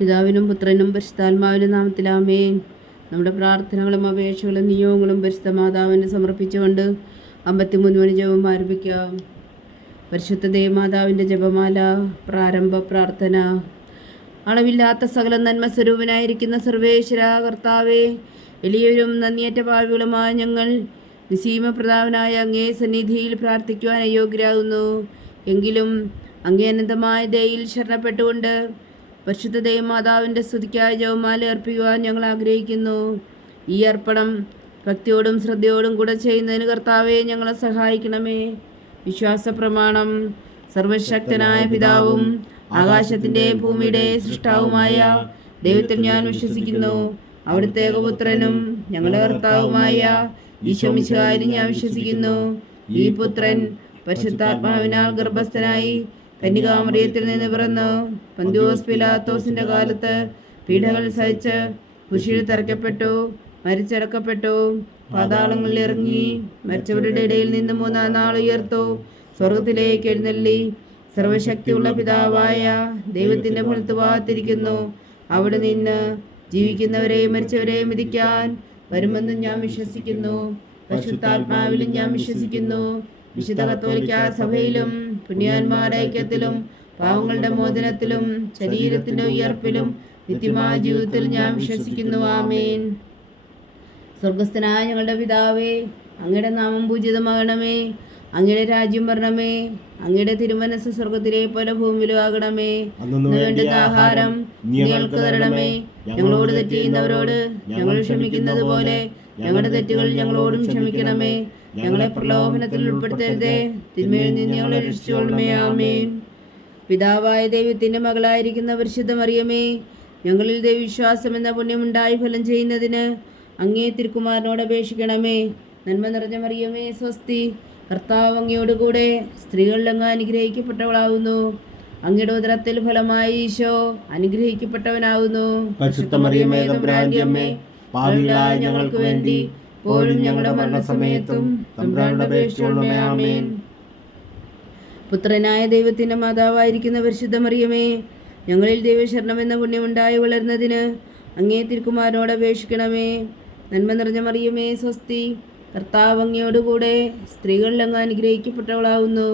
പിതാവിനും പുത്രനും പരിശുദ്ധാത്മാവിനും നാമത്തിൽ ആമേൻ. നമ്മുടെ പ്രാർത്ഥനകളും അപേക്ഷകളും നിയോഗങ്ങളും പരിശുദ്ധ മാതാവിന് സമർപ്പിച്ചുകൊണ്ട് 53 മണി ജപം ആരംഭിക്കാം. പരിശുദ്ധ ദേവമാതാവിൻ്റെ ജപമാല. പ്രാരംഭ പ്രാർത്ഥന. അളവില്ലാത്ത സകല നന്മ സ്വരൂപനായിരിക്കുന്ന സർവേശ്വര കർത്താവേ, എളിയവരും നന്ദിയേറ്റ പാപികളുമായ ഞങ്ങൾ നിസീമപ്രതാപനായ അങ്ങേ സന്നിധിയിൽ പ്രാർത്ഥിക്കുവാൻ അയോഗ്യരാകുന്നു. എങ്കിലും അങ്ങേ അനന്തമായ ദയയിൽ ശരണപ്പെട്ടുകൊണ്ട് പരിശുദ്ധ ദേവമാതാവിൻ്റെ സ്തുതിക്കായി ജപമാല അർപ്പിക്കുവാൻ ഞങ്ങൾ ആഗ്രഹിക്കുന്നു. ഈ അർപ്പണം ഭക്തിയോടും ശ്രദ്ധയോടും കൂടെ ചെയ്യുന്നതിന് കർത്താവെ ഞങ്ങളെ സഹായിക്കണമേ. വിശ്വാസ പ്രമാണം. സർവശക്തനായ പിതാവും ആകാശത്തിൻ്റെ ഭൂമിയുടെ സൃഷ്ടാവുമായ ദൈവത്തിൽ ഞാൻ വിശ്വസിക്കുന്നു. അവിടുത്തെ ഏകപുത്രനും ഞങ്ങളുടെ കർത്താവുമായ ഈശോ മിശിഹായിൽ ഞാൻ വിശ്വസിക്കുന്നു. ഈ പുത്രൻ പരിശുദ്ധാത്മാവിനാൽ ഗർഭസ്ഥനായി കന്യകാമറിയത്തിൽ നിന്ന് പിറന്നു. പന്തിയോസ് പിലാത്തോസിന്റെ കാലത്ത് പീഡകൾ സഹിച്ച് കുരിശിൽ തറയ്ക്കപ്പെട്ടു, മരിച്ചടക്കപ്പെട്ടു, പാതാളങ്ങളിൽ ഇറങ്ങി, മരിച്ചവരുടെ ഇടയിൽ നിന്ന് 3-ാം നാൾ ഉയർത്തു, സ്വർഗത്തിലേക്ക് എഴുന്നള്ളി, സർവശക്തിയുള്ള പിതാവായ ദൈവത്തിന്റെ ഫലത്തുവാത്തിരിക്കുന്നു. അവിടെ നിന്ന് ജീവിക്കുന്നവരെയും മരിച്ചവരെയും വിധിക്കാൻ വരുമെന്നും ഞാൻ വിശ്വസിക്കുന്നു. പരിശുദ്ധാത്മാവിലും ഞാൻ വിശ്വസിക്കുന്നു. വിശുദ്ധ കത്തോലിക്ക സഭയിലും പുണ്യാന്മാരുടെ ഐക്യത്തിലും പാവങ്ങളുടെ മോചനത്തിലും ശരീരത്തിന്റെ ഉയർപ്പിലും നിത്യമായ ജീവിതത്തിൽ ഞാൻ വിശ്വസിക്കുന്നു. ആമേൻ. സ്വർഗസ്ഥനായ ഞങ്ങളുടെ പിതാവേ, അങ്ങയുടെ നാമം പൂജിതമാകണമേ. അങ്ങയുടെ രാജ്യം വരണമേ. അങ്ങയുടെ തിരുമനസ് സ്വർഗത്തിലെ പോലെ ഭൂമിയിലും ആകണമേ. വേണ്ടുന്ന ആഹാരം ഞങ്ങൾക്ക് തരണമേ. ഞങ്ങളോട് തെറ്റ് ചെയ്യുന്നവരോട് ഞങ്ങൾ ക്ഷമിക്കുന്നത് പോലെ ഞങ്ങളുടെ തെറ്റുകൾ ഞങ്ങളോടും ക്ഷമിക്കണമേ. ഞങ്ങളെ പ്രലോഭനത്തിൽ ഉൾപ്പെടുത്തരുതേ, തിന്മയിൽ നിന്ന് ഞങ്ങളെ രക്ഷിച്ചുകൊള്ളണമേ. ആമേൻ. പിതാവായ ദൈവത്തിന്റെ മകളായിരിക്കുന്ന പരിശുദ്ധ മറിയമേ, ഞങ്ങളിൽ ദൈവവിശ്വാസം എന്ന പുണ്യമുണ്ടായി ഫലം ചെയ്യുന്നതിന് അങ്ങേ തിരുക്കുമാരനോട് അപേക്ഷിക്കണമേ. നന്മ നിറഞ്ഞ മറിയമേ സ്വസ്തി, കർത്താവ് അങ്ങയോടുകൂടെ സ്ത്രീകളിൽ അങ്ങ് അനുഗ്രഹിക്കപ്പെട്ടവളാകുന്നു. അങ്ങയുടെ ഉദരത്തിൽ ഫലമായി ഈശോ അനുഗ്രഹിക്കപ്പെട്ടവനാകുന്നു. പരിശുദ്ധ മറിയമേ തമ്പുരാന്റെ അമ്മേ, പാപികളായ ഞങ്ങൾക്ക് വേണ്ടി ഇപ്പോഴും ഞങ്ങളുടെ മരണസമയത്തും തമ്പുരാനോട് അപേക്ഷിച്ചുകൊള്ളണമേ. ആമേൻ. പുത്രനായ ദൈവത്തിന്റെ മാതാവായിരിക്കുന്ന പരിശുദ്ധ മറിയമേ, ഞങ്ങളിൽ ദൈവശരണം എന്ന പുണ്യമുണ്ടായി വളരുന്നതിന് അങ്ങേ തിരുക്കുമാരനോട് അപേക്ഷിക്കണമേ. നന്മ നിറഞ്ഞ മറിയമേ സ്വസ്തി, കർത്താവ് അങ്ങയോടുകൂടെ സ്ത്രീകളിൽ അങ്ങ് അനുഗ്രഹിക്കപ്പെട്ടവളാകുന്നു.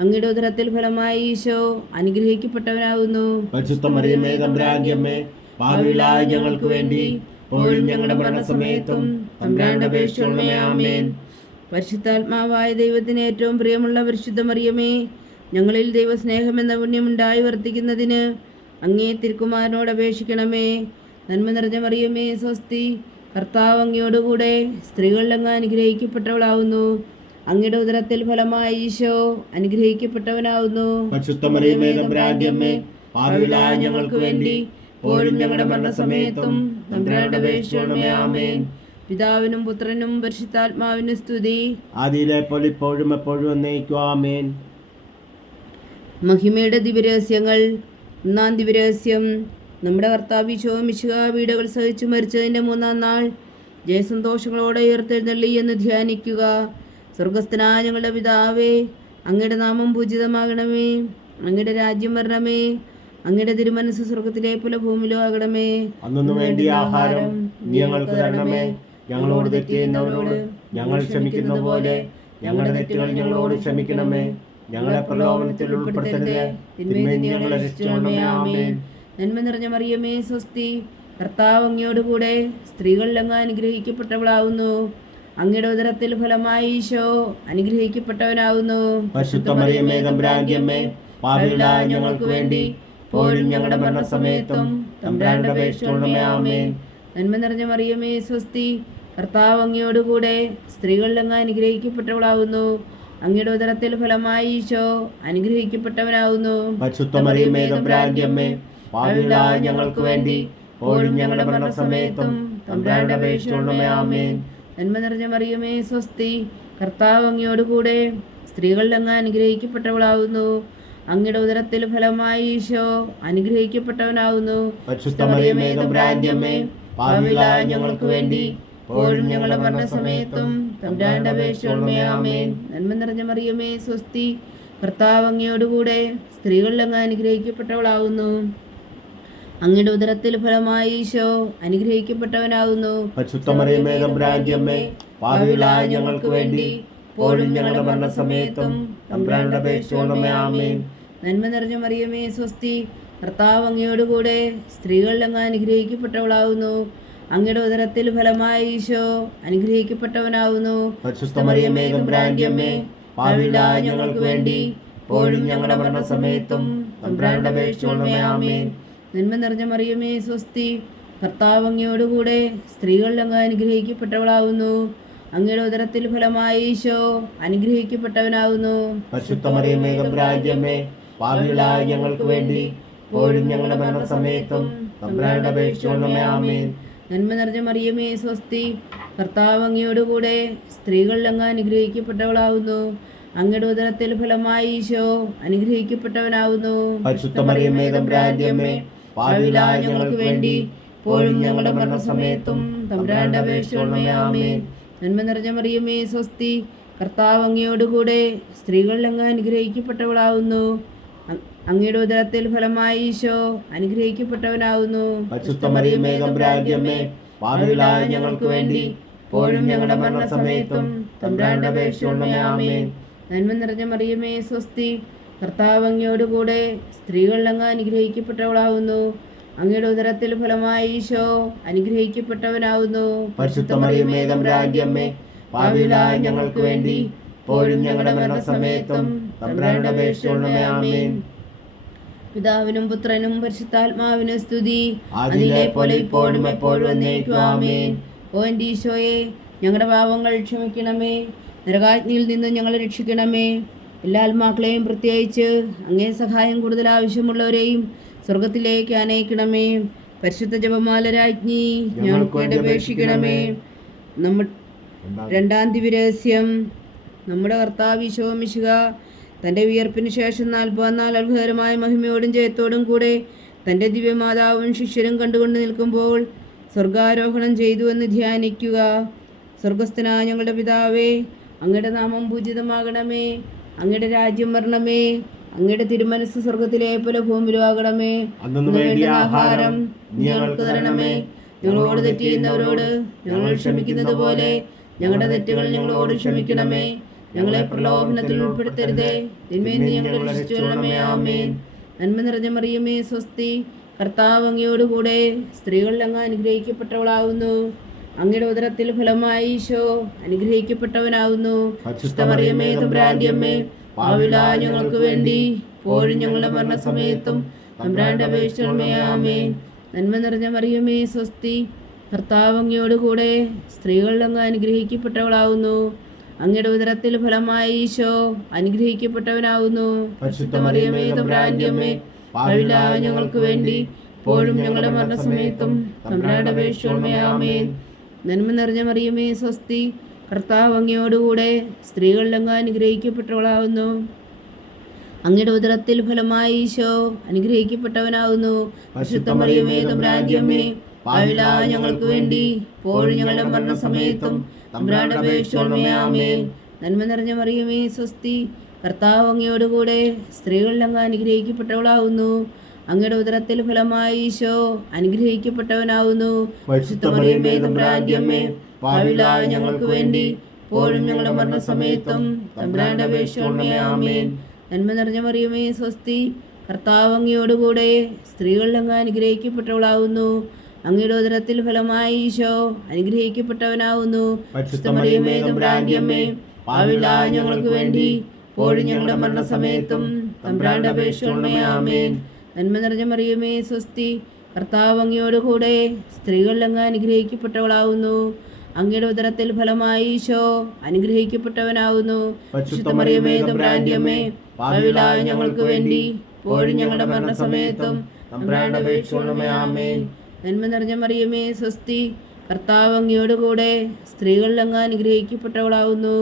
അങ്ങയുടെ ഉദരത്തിൽ ഫലമായി ഈശോ അനുഗ്രഹിക്കപ്പെട്ടവനാകുന്നു. പരിശുദ്ധ മറിയമേ തമ്പുരാന്റെ അമ്മേ, പാപികളായ ഞങ്ങൾക്ക് വേണ്ടി ഇപ്പോഴും ഞങ്ങളുടെ മരണസമയത്തും തമ്പുരാനോട് അപേക്ഷിച്ചുകൊള്ളണമേ. ആമേൻ. പരിശുദ്ധാത്മാവായ ദൈവത്തിന് ഏറ്റവും പ്രിയമുള്ള പരിശുദ്ധ മറിയമേ, ഞങ്ങളിൽ ദൈവസ്നേഹം എന്ന പുണ്യമുണ്ടായി വർത്തിക്കുന്നതിന് അങ്ങേ തിരുക്കുമാരനോട് അപേക്ഷിക്കണമേ. നന്മ നിറഞ്ഞ മറിയമേ സ്വസ്തി, കർത്താവ് അങ്ങയോടുകൂടെ സ്ത്രീകളിൽ അങ്ങ് അനുഗ്രഹിക്കപ്പെട്ടവളാകുന്നു. അങ്ങയുടെ ഉദരത്തിൽ ഫലമായി ഈശോ അനുഗ്രഹിക്കപ്പെട്ടവനാകുന്നു. പരിശുദ്ധ മറിയമേ തമ്പുരാന്റെ അമ്മേ, പാപികളായ ഞങ്ങൾക്ക് വേണ്ടി ഇപ്പോഴും ഞങ്ങളുടെ മരണസമയത്തും തമ്പുരാനോട് അപേക്ഷിച്ചുകൊള്ളണമേ. ആമേൻ. പിതാവിനും പുത്രനും പരിശുദ്ധാത്മാവിനും സ്തുതി, ആദിയിലെ പോലെ ഇപ്പോഴും എപ്പോഴും എന്നേക്കും. ആമേൻ. മഹിമയുടെ ദിവ്യരഹസ്യങ്ങൾ. 1-ാം ദിവ്യരഹസ്യം. നമ്മുടെ കർത്താവ് ഈശോ മിശിഹാ പീഡകൾ സഹിച്ചു മരിച്ചതിൻ്റെ 3-ാം നാൾ ജയസന്തോഷങ്ങളോടെ ഉയർത്തെഴുന്നള്ളി എന്ന് ധ്യാനിക്കുക. സ്വർഗസ്ഥനായ ഞങ്ങളുടെ പിതാവേ, അങ്ങയുടെ നാമം പൂജിതമാകണമേ. അങ്ങയുടെ രാജ്യം വരണമേ. അങ്ങയുടെ തിരുമനസ് സ്വർഗത്തിലെ പോലെ ഭൂമിയിലും ആകണമേ. അന്നു വേണ്ടിയ ആഹാരം ഞങ്ങൾക്ക് തരണമേ. ഞങ്ങളോട് തെറ്റ് ചെയ്യുന്നവരോട് ഞങ്ങൾ ക്ഷമിക്കുന്നത് പോലെ ഞങ്ങളുടെ തെറ്റുകൾ ഞങ്ങളോട് ക്ഷമിക്കണമേ. ഞങ്ങളെ പ്രലോഭനത്തിൽ ഉൾപ്പെടുത്തരുതേ, തിന്മയിൽ നിന്ന് ഞങ്ങളെ രക്ഷിച്ചുകൊള്ളണമേ. ആമേൻ. നന്മ നിറഞ്ഞ മറിയമേ സ്വസ്തി, കർത്താവ് അങ്ങയോടുകൂടെ സ്ത്രീകളിൽ അങ്ങ് അനുഗ്രഹിക്കപ്പെട്ടവളാകുന്നു. അങ്ങയുടെ ഉദരത്തിൽ ഫലമായി ഈശോ അനുഗ്രഹിക്കപ്പെട്ടവനാകുന്നു. പരിശുദ്ധ മറിയമേ തമ്പുരാന്റെ അമ്മേ, പാപികളായ ഞങ്ങൾക്ക് വേണ്ടി ഇപ്പോഴും ഞങ്ങളുടെ മരണസമയത്തും തമ്പുരാനോട് അപേക്ഷിച്ചുകൊള്ളണമേ. ആമേൻ. നന്മ നിറഞ്ഞ മറിയമേ സ്വസ്തി, കർത്താവ് അങ്ങയോടുകൂടെ സ്ത്രീകളിൽ അങ്ങ് അനുഗ്രഹിക്കപ്പെട്ടവളാകുന്നു. അങ്ങയുടെ ഉദരത്തിൽ ഫലമായി ഈശോ അനുഗ്രഹിക്കപ്പെട്ടവനാകുന്നു. പരിശുദ്ധ മറിയമേ തമ്പുരാന്റെ അമ്മേ, പാപികളായ ഞങ്ങൾക്ക് വേണ്ടി ഇപ്പോഴും ഞങ്ങളുടെ മരണസമയത്തും തമ്പുരാനോട് അപേക്ഷിച്ചുകൊള്ളണമേ. ആമേൻ. നന്മ നിറഞ്ഞ മറിയമേ സ്വസ്തി, കർത്താവ് അങ്ങയോടുകൂടെ സ്ത്രീകളിൽ അങ്ങ് അനുഗ്രഹിക്കപ്പെട്ടവളാകുന്നു. അങ്ങയുടെ ഉദരത്തിൽ ഫലമായി ഈശോ അനുഗ്രഹിക്കപ്പെട്ടവനാകുന്നു. പരിശുദ്ധ മറിയമേ തമ്പുരാന്റെ അമ്മേ, പാപികളായ ഞങ്ങൾക്ക് വേണ്ടി ഇപ്പോഴും ഞങ്ങളുടെ മരണസമയത്തും തമ്പുരാനോട് അപേക്ഷിച്ചുകൊള്ളണമേ. ആമേൻ. നന്മ നിറഞ്ഞ മറിയമേ സ്വസ്തി, കർത്താവ് അങ്ങയോടുകൂടെ സ്ത്രീകളിൽ അങ്ങ് അനുഗ്രഹിക്കപ്പെട്ടവളാകുന്നു. അങ്ങയുടെ ഉദരത്തിൽ ഫലമായി ഈശോ അനുഗ്രഹിക്കപ്പെട്ടവനാകുന്നു. പരിശുദ്ധ മറിയമേ തമ്പുരാന്റെ അമ്മേ, പാപികളായ ഞങ്ങൾക്ക് വേണ്ടി ഇപ്പോഴും ഞങ്ങളുടെ മരണസമയത്തും തമ്പുരാനോട് അപേക്ഷിച്ചുകൊള്ളണമേ. ആമേൻ. നന്മ നിറഞ്ഞ മറിയമേ സ്വസ്തി, കർത്താവ് അങ്ങയോടുകൂടെ സ്ത്രീകളിൽ അങ്ങ് അനുഗ്രഹിക്കപ്പെട്ടവളാകുന്നു. അങ്ങയുടെ ഉദരത്തിൽ ഫലമായി ഈശോ അനുഗ്രഹിക്കപ്പെട്ടവനാകുന്നു. പരിശുദ്ധ മറിയമേ തമ്പുരാന്റെ അമ്മേ, പാപികളായ ഞങ്ങൾക്ക് വേണ്ടി ഇപ്പോഴും ഞങ്ങളുടെ മരണസമയത്തും തമ്പുരാനോട് അപേക്ഷിച്ചുകൊള്ളണമേ. ആമേൻ. നന്മ നിറഞ്ഞ മറിയമേ സ്വസ്തി, കർത്താവ് അങ്ങയോടുകൂടെ സ്ത്രീകളിൽ അങ്ങ് അനുഗ്രഹിക്കപ്പെട്ടവളാകുന്നു. അങ്ങയുടെ ഉദരത്തിൽ ഫലമായി ഈശോ അനുഗ്രഹിക്കപ്പെട്ടവനാകുന്നു. പരിശുദ്ധ മറിയമേ തമ്പുരാന്റെ അമ്മേ, പാപികളായ ഞങ്ങൾക്ക് വേണ്ടി ഇപ്പോഴും ഞങ്ങളുടെ മരണസമയത്തും തമ്പുരാനോട് അപേക്ഷിച്ചുകൊള്ളണമേ. ആമേൻ. നന്മ നിറഞ്ഞ മറിയമേ സ്വസ്തി, കർത്താവ് അങ്ങയോടുകൂടെ സ്ത്രീകളിൽ അങ്ങ് അനുഗ്രഹിക്കപ്പെട്ടവളാകുന്നു. അങ്ങയുടെ ഉദരത്തിൽ ഫലമായി ഈശോ അനുഗ്രഹിക്കപ്പെട്ടവനാകുന്നു. പരിശുദ്ധ മറിയമേ തമ്പുരാന്റെ അമ്മേ, പാപികളായ ഞങ്ങൾക്ക് വേണ്ടി ഇപ്പോഴും ഞങ്ങളുടെ മരണസമയത്തും തമ്പുരാനോട് അപേക്ഷിച്ചുകൊള്ളണമേ. ആമേൻ. നന്മ നിറഞ്ഞ മറിയമേ സ്വസ്തി, കർത്താവ് അങ്ങയോടുകൂടെ സ്ത്രീകളിൽ അങ്ങ് അനുഗ്രഹിക്കപ്പെട്ടവളാകുന്നു. അങ്ങയുടെ ഉദരത്തിൽ ഫലമായി ഈശോ അനുഗ്രഹിക്കപ്പെട്ടവനാകുന്നു. പരിശുദ്ധ മറിയമേ തമ്പുരാന്റെ അമ്മേ, പാപികളായ ഞങ്ങൾക്ക് വേണ്ടി ഇപ്പോഴും ഞങ്ങളുടെ മരണസമയത്തും തമ്പുരാനോട് അപേക്ഷിച്ചുകൊള്ളണമേ. ആമേൻ. നന്മ നിറഞ്ഞ മറിയമേ സ്വസ്തി, കർത്താവ് അങ്ങയോടുകൂടെ സ്ത്രീകളിൽ അങ്ങ് അനുഗ്രഹിക്കപ്പെട്ടവളാകുന്നു. അങ്ങയുടെ ഉദരത്തിൽ ഫലമായി ഈശോ അനുഗ്രഹിക്കപ്പെട്ടവനാകുന്നു. പരിശുദ്ധ മറിയമേ തമ്പുരാന്റെ അമ്മേ, പാപികളായ ഞങ്ങൾക്ക് വേണ്ടി ഇപ്പോഴും ഞങ്ങളുടെ മരണസമയത്തും തമ്പുരാനോട് അപേക്ഷിച്ചുകൊള്ളണമേ. ആമേൻ. പിതാവിനും പുത്രനും പരിശുദ്ധാത്മാവിനും സ്തുതി, അതിലെ പോലെ ഇപ്പോഴും എപ്പോഴും എന്നേക്കും. ആമേൻ. ഓ എൻ്റെ ഈശോയെ, ഞങ്ങളുടെ പാപങ്ങൾ ക്ഷമിക്കണമേ, നരകാഗ്നിയിൽ നിന്ന് ഞങ്ങളെ രക്ഷിക്കണമേ. എല്ലാ ആത്മാക്കളെയും പ്രത്യേകിച്ച് അങ്ങേ സഹായം കൂടുതൽ ആവശ്യമുള്ളവരെയും സ്വർഗത്തിലേക്ക് അനയിക്കണമേ. പരിശുദ്ധ ജപമാല രാജ്ഞി ഞങ്ങൾക്ക് വേണ്ടി അപേക്ഷിക്കണമേ. രണ്ടാം ദിവ്യരഹസ്യം. നമ്മുടെ കർത്താവ് ഈശോ മിശിഹ തൻ്റെ വിയർപ്പിന് ശേഷം 44 അത്ഭുതകരമായ മഹിമയോടും ജയത്തോടും കൂടെ തൻ്റെ ദിവ്യമാതാവും ശിഷ്യരും കണ്ടുകൊണ്ട് നിൽക്കുമ്പോൾ സ്വർഗാരോഹണം ചെയ്തു എന്ന് ധ്യാനിക്കുക. സ്വർഗസ്ഥനായ ഞങ്ങളുടെ പിതാവേ, അങ്ങയുടെ നാമം പൂജിതമാകണമേ. അങ്ങയുടെ രാജ്യം വരണമേ. അങ്ങയുടെ തിരുമനസ് സ്വർഗത്തിലെ പോലെ ഭൂമിയിലും ആകണമേ. അന്നു വേണ്ടിയ ആഹാരം ഞങ്ങൾക്ക് തരണമേ. ഞങ്ങളോട് തെറ്റ് ചെയ്യുന്നവരോട് ഞങ്ങൾ ക്ഷമിക്കുന്നത് പോലെ ഞങ്ങളുടെ തെറ്റുകൾ ഞങ്ങളോട് ക്ഷമിക്കണമേ. ഞങ്ങളെ പ്രലോഭനത്തിൽ ഉൾപ്പെടുത്തരുതേ, തിന്മയിൽ നിന്ന് ഞങ്ങളെ രക്ഷിച്ചുകൊള്ളണമേ. ആമേൻ. നന്മ നിറഞ്ഞ മറിയമേ സ്വസ്തി, കർത്താവ് അങ്ങയോടുകൂടെ സ്ത്രീകളിൽ അങ്ങ് അനുഗ്രഹിക്കപ്പെട്ടവളാകുന്നു. അങ്ങയുടെ ഉദരത്തിൽ ഫലമായി ഈശോ അനുഗ്രഹിക്കപ്പെട്ടവനാകുന്നു. പരിശുദ്ധ മറിയമേ തമ്പുരാന്റെ അമ്മേ, പാപികളായ ഞങ്ങൾക്ക് വേണ്ടി ഇപ്പോഴും ഞങ്ങളുടെ മരണസമയത്തും തമ്പുരാന്റെ അപേക്ഷിച്ചുകൊള്ളണമേ. ആമേൻ. നന്മ നിറഞ്ഞ മറിയമേ സ്വസ്തി, കർത്താവ് അങ്ങയോടുകൂടെ സ്ത്രീകളിൽ അങ്ങ് അനുഗ്രഹിക്കപ്പെട്ടവളാകുന്നു. അങ്ങയുടെ ഉദരത്തിൽ ഫലമായി ഈശോ അനുഗ്രഹിക്കപ്പെട്ടവനാകുന്നു. പരിശുദ്ധ മറിയമേ തമ്പുരാന്റെ അമ്മേ, പാപികളായ ഞങ്ങൾക്ക് വേണ്ടി ഇപ്പോഴും ഞങ്ങളുടെ മരണസമയത്തും തമ്പുരാന്റെ അപേക്ഷിച്ചുകൊള്ളണമേ. ആമേൻ. നന്മ നിറഞ്ഞ മറിയമേ സ്വസ്തി, കർത്താവ് അങ്ങയോടുകൂടെ സ്ത്രീകളിൽ അങ്ങ് അനുഗ്രഹിക്കപ്പെട്ടവളാകുന്നു. അങ്ങയുടെ ഉദരത്തിൽ ഫലമായി ഈശോ അനുഗ്രഹിക്കപ്പെട്ടവനാകുന്നു. പരിശുദ്ധ മറിയമേ തമ്പുരാന്റെ അമ്മേ, പാപികളായ ഞങ്ങൾക്ക് വേണ്ടി ഇപ്പോഴും ഞങ്ങളുടെ മരണസമയത്തും തമ്പുരാന്റെ അപേക്ഷിച്ചുകൊള്ളണമേ. ആമേൻ. നന്മ നിറഞ്ഞ മറിയമേ സ്വസ്തി, കർത്താവ് അങ്ങയോടുകൂടെ സ്ത്രീകളിൽ അങ്ങ് അനുഗ്രഹിക്കപ്പെട്ടവളാകുന്നു. അങ്ങയുടെ ഉദരത്തിൽ ഫലമായി ഈശോ അനുഗ്രഹിക്കപ്പെട്ടവനാകുന്നു. പരിശുദ്ധ മറിയമേ തമ്പുരാന്റെ അമ്മേ, പാപികളായ ഞങ്ങൾക്ക് വേണ്ടി ഇപ്പോഴും ഞങ്ങളുടെ മരണസമയത്തും തമ്പുരാന്റെ അപേക്ഷിച്ചുകൊള്ളണമേ. ആമേൻ. നന്മ നിറഞ്ഞ മറിയമേ സ്വസ്തി, കർത്താവ് അങ്ങയോടുകൂടെ സ്ത്രീകളിൽ അങ്ങ് അനുഗ്രഹിക്കപ്പെട്ടവളാകുന്നു. അങ്ങയുടെ ഉദരത്തിൽ ഫലമായി ഈശോ അനുഗ്രഹിക്കപ്പെട്ടവനാകുന്നു. പരിശുദ്ധ മറിയമേ തമ്പുരാന്റെ അമ്മേ, പാപികളായ ഞങ്ങൾക്ക് വേണ്ടി ഇപ്പോഴും ഞങ്ങളുടെ മരണസമയത്തും തമ്പുരാന്റെ അപേക്ഷിച്ചുകൊള്ളണമേ. ആമേൻ. നന്മ നിറഞ്ഞ മറിയമേ സ്വസ്തി, കർത്താവ് അങ്ങയോടുകൂടെ സ്ത്രീകളിൽ അങ്ങ് അനുഗ്രഹിക്കപ്പെട്ടവളാകുന്നു. അങ്ങയുടെ ഉദരത്തിൽ ഫലമായി ഈശോ അനുഗ്രഹിക്കപ്പെട്ടവനാകുന്നു. പരിശുദ്ധ മറിയമേ തമ്പുരാന്റെ അമ്മേ, പാപികളായ ഞങ്ങൾക്ക് വേണ്ടി ഇപ്പോഴും ഞങ്ങളുടെ മരണസമയത്തും തമ്പുരാന്റെ അപേക്ഷിച്ചുകൊള്ളണമേ. ആമേൻ. നന്മ നിറഞ്ഞ മറിയമേ സ്വസ്തി, കർത്താവ് അങ്ങയോടുകൂടെ സ്ത്രീകളിൽ അങ്ങ് അനുഗ്രഹിക്കപ്പെട്ടവളാകുന്നു.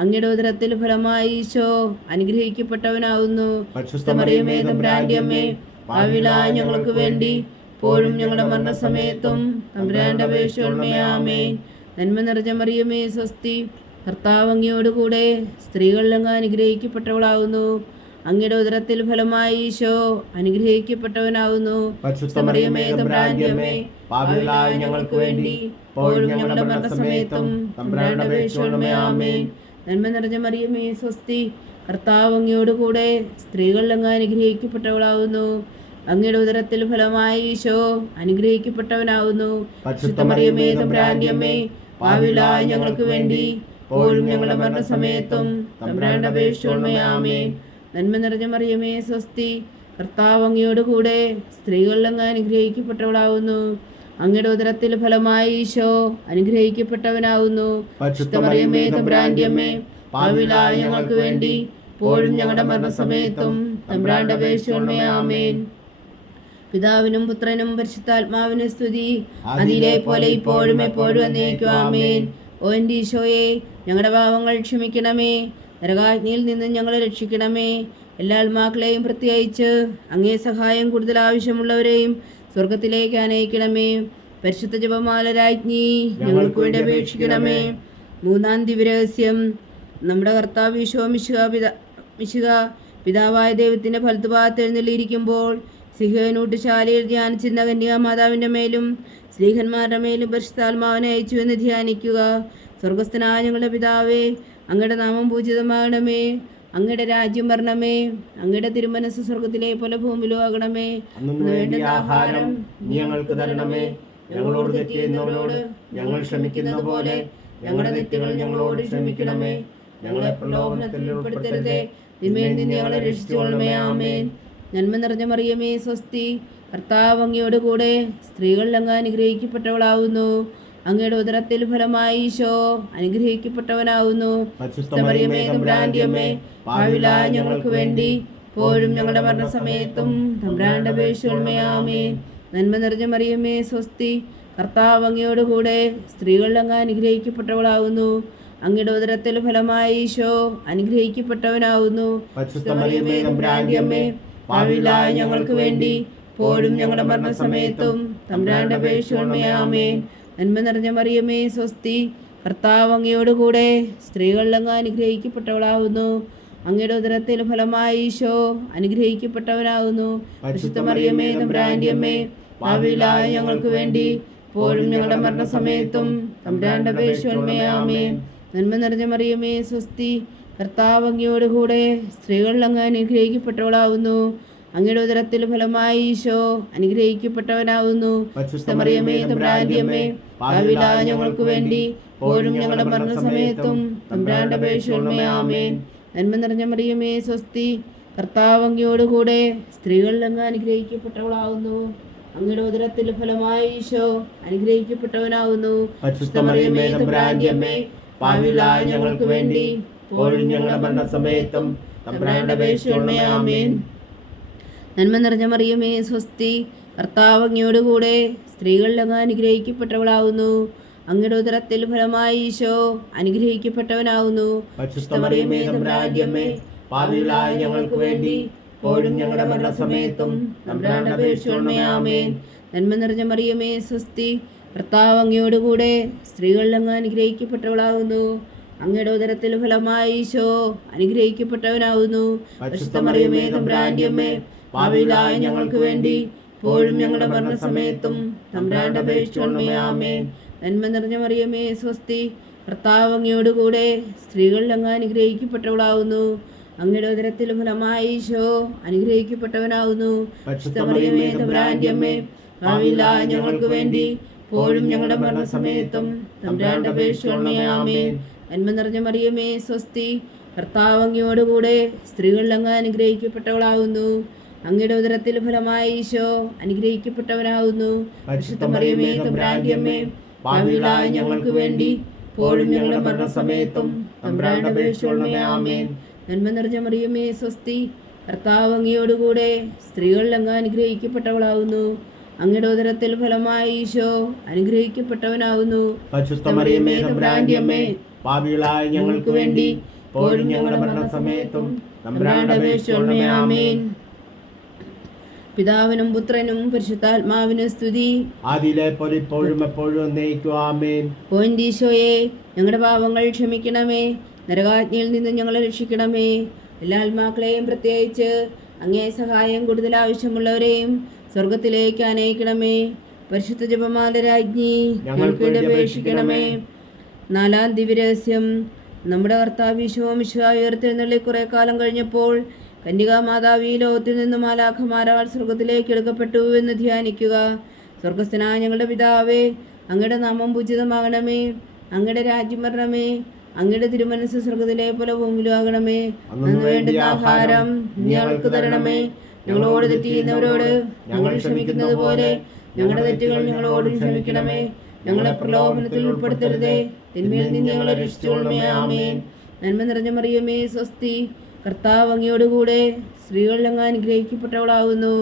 അങ്ങയുടെ ഉദരത്തിൽ ഫലമായി ഈശോ അനുഗ്രഹിക്കപ്പെട്ടവനാകുന്നു. പരിശുദ്ധ മറിയമേ തമ്പുരാന്റെ അമ്മേ, പാപികളായ ഞങ്ങൾക്ക് വേണ്ടി ഇപ്പോഴും ഞങ്ങളുടെ മരണസമയത്തും തമ്പുരാന്റെ അപേക്ഷിച്ചുകൊള്ളണമേ. ആമേൻ. നന്മ നിറഞ്ഞ മറിയമേ സ്വസ്തി, കർത്താവ് അങ്ങയോടുകൂടെ സ്ത്രീകളിൽ അങ്ങ് അനുഗ്രഹിക്കപ്പെട്ടവളാകുന്നു. അങ്ങയുടെ ഉദരത്തിൽ ഫലമായി ഈശോ അനുഗ്രഹിക്കപ്പെട്ടവനാവുന്നു. പരിശുദ്ധ മറിയമേ തമ്പുരാന്റെ അമ്മേ, പാപികളായ ഞങ്ങൾക്ക് വേണ്ടി ഇപ്പോഴും ഞങ്ങളുടെ മരണസമയത്തും തമ്പുരാനോട് അപേക്ഷിക്കണമേ. ആമേൻ. നന്മ നിറഞ്ഞ മറിയമേ സ്വസ്തി, കർത്താവ് അങ്ങയോട് കൂടെ സ്ത്രീകളിൽ അങ്ങ് അനുഗ്രഹിക്കപ്പെട്ടവളാവുന്നു. അങ്ങയുടെ ഉദരത്തിൽ ഫലമായി ഈശോ അനുഗ്രഹിക്കപ്പെട്ടവനാവുന്നു. പരിശുദ്ധ മറിയമേ തമ്പുരാന്റെ അമ്മേ, പാപികളായ ഞങ്ങൾക്ക് വേണ്ടി ഇപ്പോഴും ഞങ്ങളുടെ മരണസമയത്തും തമ്പുരാനോട് അപേക്ഷിക്കണമേ. ആമേൻ. നന്മ നിറഞ്ഞ മറിയമേ സ്വസ്തി, കർത്താവ് അങ്ങയോട് കൂടെ സ്ത്രീകളിൽ അങ്ങ് അനുഗ്രഹിക്കപ്പെട്ടവളാവുന്നു. അങ്ങയുടെ ഉദരത്തിൽ ഫലമായി ഈശോ അനുഗ്രഹിക്കപ്പെട്ടവനാവുന്നു. പരിശുദ്ധ മറിയമേ തമ്പുരാന്റെ അമ്മേ, പാപികളായ ഞങ്ങൾക്ക് വേണ്ടി ഇപ്പോഴും ഞങ്ങളുടെ മരണസമയത്തും തമ്പുരാനോട് അപേക്ഷിക്കണമേ. ആമേൻ. പിതാവിനും പുത്രനും പരിശുദ്ധാത്മാവിനും സ്തുതി, അതിലെ പോലെ ഇപ്പോഴും എപ്പോഴും എന്നേക്കും. ആമേൻ. ഓ എൻ്റെ ഈശോയെ, ഞങ്ങളുടെ പാപങ്ങൾ ക്ഷമിക്കണമേ, നരകാഗ്നിയിൽ നിന്ന് ഞങ്ങളെ രക്ഷിക്കണമേ. എല്ലാ ആത്മാക്കളെയും പ്രത്യേകിച്ച് അങ്ങേ സഹായം കൂടുതൽ ആവശ്യമുള്ളവരെയും സ്വർഗത്തിലേക്ക് അനയിക്കണമേ. പരിശുദ്ധ ജപമാല രാജ്ഞി, ഞങ്ങൾക്ക് വേണ്ടി അപേക്ഷിക്കണമേ. മൂന്നാം ദിവ്യരഹസ്യം. നമ്മുടെ കർത്താവ് ഈശോ മിശിഹ പിതാവായ ദൈവത്തിൻ്റെ ഫലത്തുഭാഗത്ത് എഴുന്നള്ളിയിരിക്കുമ്പോൾ സിഹനൂട്ടുശാലയിൽ ധ്യാനിച്ചിരുന്ന കന്യാമാതാവിൻ്റെ മേലും സ്ലീഹന്മാരുടെ മേലും പരിശുദ്ധാത്മാവിനെ അയച്ചു എന്ന് ധ്യാനിക്കുക. സ്വർഗസ്ഥനായ ഞങ്ങളുടെ പിതാവേ, അങ്ങയുടെ നാമം പൂജിതമാകണമേ, അങ്ങയുടെ രാജ്യം വരണമേ, അങ്ങയുടെ തിരുമനസ് സ്വർഗത്തിലെ പോലെ ഭൂമിയിലും ആകണമേ. വേണ്ട ആഹാരം ഞങ്ങൾക്ക് തരണമേ. ഞങ്ങളോട് തെറ്റ് ചെയ്യുന്നവരോട് ഞങ്ങൾ ക്ഷമിക്കുന്ന പോലെ ഞങ്ങളുടെ തെറ്റുകൾ ഞങ്ങളോട് ക്ഷമിക്കണമേ. ഞങ്ങളെ പ്രലോഭനത്തിൽ ഉൾപ്പെടുത്തരുതേ, തിന്മയിൽ നിന്ന് ഞങ്ങളെ രക്ഷിച്ചുകൊള്ളണമേ. ആമേൻ. നന്മ നിറഞ്ഞ മറിയമേ സ്വസ്തി, കർത്താവ് അങ്ങയോട് കൂടെ സ്ത്രീകളിൽ അങ്ങ് അനുഗ്രഹിക്കപ്പെട്ടവളാവുന്നു. അങ്ങയുടെ ഉദരത്തിൽ ഫലമായി ഈശോ അനുഗ്രഹിക്കപ്പെട്ടവനാവുന്നു. പരിശുദ്ധ മറിയമേ തമ്പുരാന്റെ അമ്മേ, പാപികളായ ഞങ്ങൾക്ക് വേണ്ടി ഇപ്പോഴും ഞങ്ങളുടെ മരണസമയത്തും തമ്പുരാനോട് അപേക്ഷിക്കണമേ. ആമേൻ. നന്മ നിറഞ്ഞ മറിയമേ സ്വസ്തി, കർത്താവ് അങ്ങയോട് കൂടെ സ്ത്രീകളിൽ അങ്ങ് അനുഗ്രഹിക്കപ്പെട്ടവളാവുന്നു. അങ്ങയുടെ ഉദരത്തിൽ ഫലമായി ഈശോ അനുഗ്രഹിക്കപ്പെട്ടവനാവുന്നു. പരിശുദ്ധ മറിയമേ തമ്പുരാന്റെ അമ്മേ, പാപികളായ ഞങ്ങൾക്ക് വേണ്ടി ഇപ്പോഴും ഞങ്ങളുടെ മരണസമയത്തും തമ്പുരാനോട് അപേക്ഷിക്കണമേ. ആമേൻ. നന്മ നിറഞ്ഞ മറിയമേ സ്വസ്തി, കർത്താവ് അങ്ങയോട് കൂടെ സ്ത്രീകളിൽ അങ്ങ് അനുഗ്രഹിക്കപ്പെട്ടവളാവുന്നു. അങ്ങയുടെ ഉദരത്തിൽ ഫലമായി ഈശോ അനുഗ്രഹിക്കപ്പെട്ടവനാവുന്നു. പരിശുദ്ധ മറിയമേ തമ്പുരാന്റെ അമ്മേ, പാപികളായ ഞങ്ങൾക്ക് വേണ്ടി ഇപ്പോഴും ഞങ്ങളുടെ മരണസമയത്തും തമ്പുരാനോട് അപേക്ഷിക്കണമേ. ആമേൻ. നന്മ നിറഞ്ഞ മറിയമേ സ്വസ്തി, കർത്താവ് അങ്ങയോട് കൂടെ സ്ത്രീകളിൽ അങ്ങ് അനുഗ്രഹിക്കപ്പെട്ടവളാവുന്നു. അങ്ങയുടെ ഉദരത്തിൽ ഫലമായി ഈശോ അനുഗ്രഹിക്കപ്പെട്ടവനാവുന്നു. പരിശുദ്ധ മറിയമേ തമ്പുരാന്റെ അമ്മേ, പാപികളായ ഞങ്ങൾക്ക് വേണ്ടി ഇപ്പോഴും ഞങ്ങളുടെ മരണസമയത്തും തമ്പുരാനോട് അപേക്ഷിക്കണമേ. ആമേൻ. നന്മ നിറഞ്ഞ മറിയമേ സ്വസ്തി, കർത്താവ് അങ്ങയോട് കൂടെ സ്ത്രീകളിൽ അങ്ങ് അനുഗ്രഹിക്കപ്പെട്ടവളാവുന്നു. അങ്ങയുടെ ഉദരത്തിൽ ഫലമായി ഈശോ അനുഗ്രഹിക്കപ്പെട്ടവനാവുന്നു. പരിശുദ്ധ മറിയമേ തമ്പുരാന്റെ അമ്മേ, പാപികളായ ഞങ്ങൾക്ക് വേണ്ടി ഇപ്പോഴും ഞങ്ങളുടെ മരണസമയത്തും തമ്പുരാനോട് അപേക്ഷിക്കണമേ. ആമേൻ. നന്മ നിറഞ്ഞ മറിയമേ സ്വസ്തി, കർത്താവ് അങ്ങയോട് കൂടെ സ്ത്രീകളിൽ അങ്ങ് അനുഗ്രഹിക്കപ്പെട്ടവളാവുന്നു. അങ്ങയുടെ ഉദരത്തിൽ ഫലമായി ഈശോ അനുഗ്രഹിക്കപ്പെട്ടവനാവുന്നു. പരിശുദ്ധ മറിയമേ തമ്പുരാന്റെ അമ്മേ, പാപികളായ ഞങ്ങൾക്ക് വേണ്ടി ഇപ്പോഴും ഞങ്ങളുടെ മരണസമയത്തും തമ്പുരാനോട് അപേക്ഷിക്കണമേ. ആമേൻ. നന്മ നിറഞ്ഞ മറിയമേ സ്വസ്തി, കർത്താവ് അങ്ങയോട് കൂടെ സ്ത്രീകളിൽ അങ്ങ് അനുഗ്രഹിക്കപ്പെട്ടവളാവുന്നു. അങ്ങയുടെ ഉദരത്തിൽ ഫലമായി ഈശോ അനുഗ്രഹിക്കപ്പെട്ടവനാവുന്നു. പരിശുദ്ധ മറിയമേ തമ്പുരാന്റെ അമ്മേ, പാപികളായ ഞങ്ങൾക്ക് വേണ്ടി ഇപ്പോഴും ഞങ്ങളുടെ മരണസമയത്തും തമ്പുരാനോട് അപേക്ഷിക്കണമേ. ആമേൻ. നന്മ നിറഞ്ഞ മറിയമേ സ്വസ്തി, കർത്താവ് അങ്ങയോട് കൂടെ സ്ത്രീകളിൽ അങ്ങ് അനുഗ്രഹിക്കപ്പെട്ടവളാവുന്നു. അങ്ങയുടെ ഉദരത്തിൽ ഫലമായി ഈശോ അനുഗ്രഹിക്കപ്പെട്ടവനാവുന്നു. പരിശുദ്ധ മറിയമേ തമ്പുരാന്റെ അമ്മേ, പാപികളായ ഞങ്ങൾക്ക് വേണ്ടി ഇപ്പോഴും ഞങ്ങളുടെ മരണസമയത്തും തമ്പുരാനോട് അപേക്ഷിക്കണമേ. ആമേൻ. നന്മ നിറഞ്ഞ മറിയമേ സ്വസ്തി, കർത്താവ് അങ്ങയോട് കൂടെ സ്ത്രീകളിൽ അങ്ങ് അനുഗ്രഹിക്കപ്പെട്ടവളാവുന്നു. അങ്ങയുടെ ഉദരത്തിൽ ഫലമായി ഈശോ അനുഗ്രഹിക്കപ്പെട്ടവനാവുന്നു. പരിശുദ്ധ മറിയമേ തമ്പുരാന്റെ അമ്മേ, പാപികളായ ഞങ്ങൾക്ക് വേണ്ടി ഇപ്പോഴും ഞങ്ങളുടെ മരണസമയത്തും തമ്പുരാനോട് അപേക്ഷിക്കണമേ. ആമേൻ. നന്മ നിറഞ്ഞ മറിയമേ സ്വസ്തി, കർത്താവ് അങ്ങയോട് കൂടെ സ്ത്രീകളിൽ അങ്ങ് അനുഗ്രഹിക്കപ്പെട്ടവളാവുന്നു. അങ്ങയുടെ ഉദരത്തിൽ ഫലമായി ഈശോ അനുഗ്രഹിക്കപ്പെട്ടവനാവുന്നു. പരിശുദ്ധ മറിയമേ തമ്പുരാന്റെ അമ്മേ, പാപികളായ ഞങ്ങൾക്ക് വേണ്ടി ഇപ്പോഴും ഞങ്ങളുടെ മരണസമയത്തും തമ്പുരാനോട് അപേക്ഷിക്കണമേ. ആമേൻ. പിതാവിനും പുത്രനും പരിശുദ്ധാത്മാവിനും സ്തുതി, ആദിയിലെ പോലെ ഇപ്പോഴും എപ്പോഴും എന്നേക്കും. ആമേൻ. ഓ എൻ്റെ ഈശോയെ, ഞങ്ങളുടെ പാപങ്ങൾ ക്ഷമിക്കണമേ, നരകാജ്ഞയിൽ നിന്ന് ഞങ്ങളെ രക്ഷിക്കണമേ. എല്ലാ ആത്മാക്കളെയും പ്രത്യേകിച്ച് അങ്ങേ സഹായം കൂടുതൽ ആവശ്യമുള്ളവരെയും സ്വർഗത്തിലേക്ക് അനയിക്കണമേ. പരിശുദ്ധ ജപമാല രാജ്ഞി ഞങ്ങൾക്ക് വേണ്ടി അപേക്ഷിക്കണമേ. 4-ാം ദിവ്യരഹസ്യം. നമ്മുടെ കർത്താവ് ഈശോ മിശിഹായി ഉയർത്തെഴുന്നള്ളി കുറെ കാലം കഴിഞ്ഞപ്പോൾ കന്യകാമാതാവ് ഈ ലോകത്തിൽ നിന്നും മാലാഖമാരാൽ സ്വർഗത്തിലേക്ക് എടുക്കപ്പെട്ടു എന്ന് ധ്യാനിക്കുക. സ്വർഗസ്ഥനായ ഞങ്ങളുടെ പിതാവേ, അങ്ങയുടെ നാമം പൂജിതമാകണമേ. അങ്ങയുടെ രാജ്യം വരണമേ. അങ്ങയുടെ തിരുമനസ്സ് സ്വർഗത്തിലെ പോലെ ഭൂമിയിലാകണമേ. അന്ന് വേണ്ടുന്ന ആഹാരം ഞങ്ങൾക്ക് തരണമേ. ഞങ്ങളോട് തെറ്റ് ചെയ്യുന്നവരോട് ഞങ്ങൾ ക്ഷമിക്കുന്നത് പോലെ ഞങ്ങളുടെ തെറ്റുകൾ ഞങ്ങളോട് ക്ഷമിക്കണമേ. ഞങ്ങളെ പ്രലോഭനത്തിൽ ഉൾപ്പെടുത്തരുതേ, തിന്മയിൽ നിന്ന് ഞങ്ങളെ രക്ഷിച്ചുകൊള്ളണമേ. ആമേൻ. നന്മ നിറഞ്ഞ മറിയമേ, സ്വസ്തി. കർത്താവ് അങ്ങയോടുകൂടെ സ്ത്രീകളിൽ അങ്ങ് അനുഗ്രഹിക്കപ്പെട്ടവളാകുന്നു.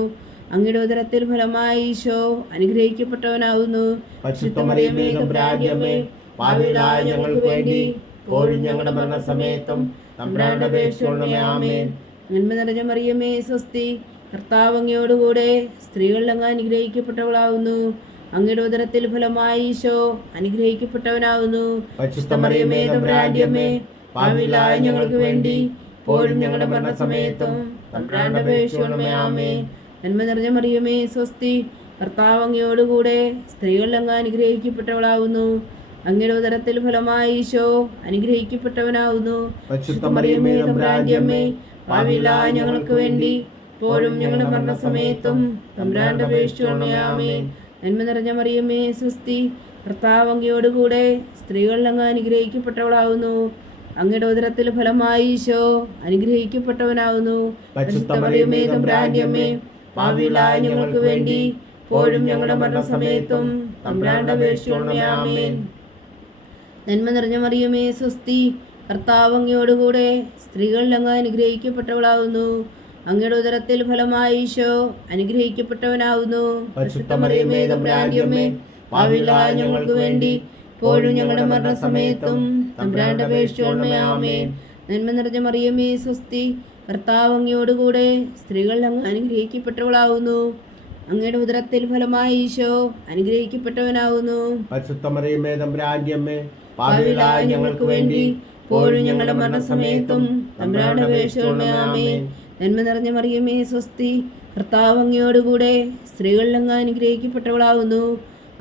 അങ്ങയുടെ ഉദരത്തിൽ ഫലമായി ഈശോ അനുഗ്രഹിക്കപ്പെട്ടവനാകുന്നു. ഞങ്ങൾക്ക് വേണ്ടി ഞങ്ങളുടെ മരണസമയത്തും തമ്പുരാന്റെ അപേക്ഷിച്ചുകൊള്ളണമേ. ആമേൻ. നന്മ നിറഞ്ഞ മറിയമേ, സ്വസ്തി. കർത്താവ് അങ്ങയോടുകൂടെ സ്ത്രീകളിൽ അങ്ങ് അനുഗ്രഹിക്കപ്പെട്ടവളാകുന്നു. അങ്ങയുടെ ഉദരത്തിൽ ഫലമായി ഈശോ അനുഗ്രഹിക്കപ്പെട്ടവനാകുന്നു. മറിയമേ, തമ്പുരാന്റെ അമ്മേ, പാപികളായ ഞങ്ങൾക്ക് വേണ്ടി ഇപ്പോഴും ഞങ്ങളുടെ മരണസമയത്തും തമ്പുരാന്റെ അപേക്ഷിച്ചുകൊള്ളണമേ. ആമേൻ. നന്മ നിറഞ്ഞ മറിയമേ, സ്വസ്തി. കർത്താവ് അങ്ങയോടുകൂടെ സ്ത്രീകളിൽ അങ്ങ് അനുഗ്രഹിക്കപ്പെട്ടവളാകുന്നു. അങ്ങയുടെ ഉദരത്തിൽ ഫലമായി ഈശോ അനുഗ്രഹിക്കപ്പെട്ടവനാകുന്നു. മറിയമേ, തമ്പുരാന്റെ അമ്മേ, പാപികളായ ഞങ്ങൾക്ക് വേണ്ടി ഇപ്പോഴും ഞങ്ങളുടെ മരണസമയത്തും തമ്പുരാന്റെ അപേക്ഷിച്ചുകൊള്ളണമേ. ആമേൻ. നന്മ നിറഞ്ഞ മറിയമേ, സ്വസ്തി. കർത്താവ് അങ്ങയോടുകൂടെ സ്ത്രീകളിൽ അങ്ങ് അനുഗ്രഹിക്കപ്പെട്ടവളാകുന്നു. അങ്ങയുടെ ഉദരത്തിൽ ഫലമായി ഈശോ അനുഗ്രഹിക്കപ്പെട്ടവനാകുന്നു. മറിയമേ, തമ്പുരാന്റെ അമ്മേ, പാപികളായ ഞങ്ങൾക്ക് വേണ്ടി ഇപ്പോഴും ഞങ്ങളുടെ മരണസമയത്തും തമ്പുരാന്റെ അപേക്ഷിച്ചുകൊള്ളണമേ. ആമേൻ. നന്മ നിറഞ്ഞ മറിയമേ, സ്വസ്തി. കർത്താവ് അങ്ങയോടുകൂടെ സ്ത്രീകളിൽ അങ്ങ് അനുഗ്രഹിക്കപ്പെട്ടവളാകുന്നു. അങ്ങയുടെ ഉദരത്തിൽ ഫലമായി ഈശോ അനുഗ്രഹിക്കപ്പെട്ടവനാകുന്നു. മറിയമേ, തമ്പുരാന്റെ അമ്മേ, പാപികളായ ഞങ്ങൾക്ക് വേണ്ടി ഇപ്പോഴും ഞങ്ങളുടെ മരണസമയത്തും തമ്പുരാന്റെ അപേക്ഷിച്ചുകൊള്ളണമേ. ആമേൻ. നന്മ നിറഞ്ഞ മറിയമേ, സ്വസ്തി. കർത്താവ് അങ്ങയോടുകൂടെ സ്ത്രീകളിൽ അങ്ങ് അനുഗ്രഹിക്കപ്പെട്ടവളാകുന്നു. അങ്ങയുടെ ഉദരത്തിൽ ഫലമായി ഈശോ അനുഗ്രഹിക്കപ്പെട്ടവനാകുന്നു. മറിയമേ, തമ്പുരാന്റെ അമ്മേ, പാപികളായ ഞങ്ങൾക്ക് വേണ്ടി ഇപ്പോഴും ഞങ്ങളുടെ മരണസമയത്തും തമ്പുരാന്റെ അപേക്ഷിച്ചുകൊള്ളണമേ. ആമേൻ. നന്മ നിറഞ്ഞ മറിയമേ, സ്വസ്തി. കർത്താവ് അങ്ങയോടുകൂടെ സ്ത്രീകളിൽ അങ്ങ് അനുഗ്രഹിക്കപ്പെട്ടവളാകുന്നു.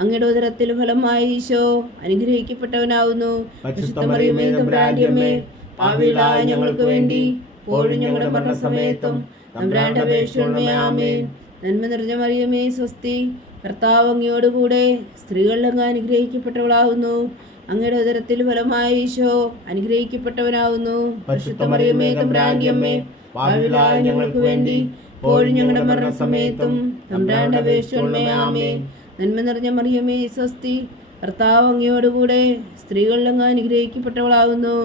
അങ്ങയുടെ ഉദരത്തിൽ ഫലമായി ഈശോ അനുഗ്രഹിക്കപ്പെട്ടവനാകുന്നു. മറിയമേ, തമ്പുരാന്റെ അമ്മേ, പാപികളായ ഞങ്ങൾക്ക് വേണ്ടി ഇപ്പോഴും ഞങ്ങളുടെ മരണസമയത്തും തമ്പുരാന്റെ അപേക്ഷിച്ചുകൊള്ളണമേ. ആമേൻ. നന്മ നിറഞ്ഞ മറിയമേ, സ്വസ്തി. കർത്താവ് അങ്ങയോടുകൂടെ സ്ത്രീകളിൽ അങ്ങ് അനുഗ്രഹിക്കപ്പെട്ടവളാകുന്നു. അങ്ങയുടെ ഉദരത്തിൽ ഫലമായി ഈശോ അനുഗ്രഹിക്കപ്പെട്ടവനാകുന്നു. മറിയമേ, തമ്പുരാന്റെ അമ്മേ, പാപികളായ ഞങ്ങൾക്ക് വേണ്ടി ഇപ്പോഴും ഞങ്ങളുടെ മരണസമയത്തും തമ്പുരാന്റെ അപേക്ഷിച്ചുകൊള്ളണമേ. ആമേൻ. നന്മ നിറഞ്ഞ മറിയമേ, സ്വസ്തി. കർത്താവ് അങ്ങയോടുകൂടെ സ്ത്രീകളിൽ അങ്ങ് അനുഗ്രഹിക്കപ്പെട്ടവളാകുന്നു.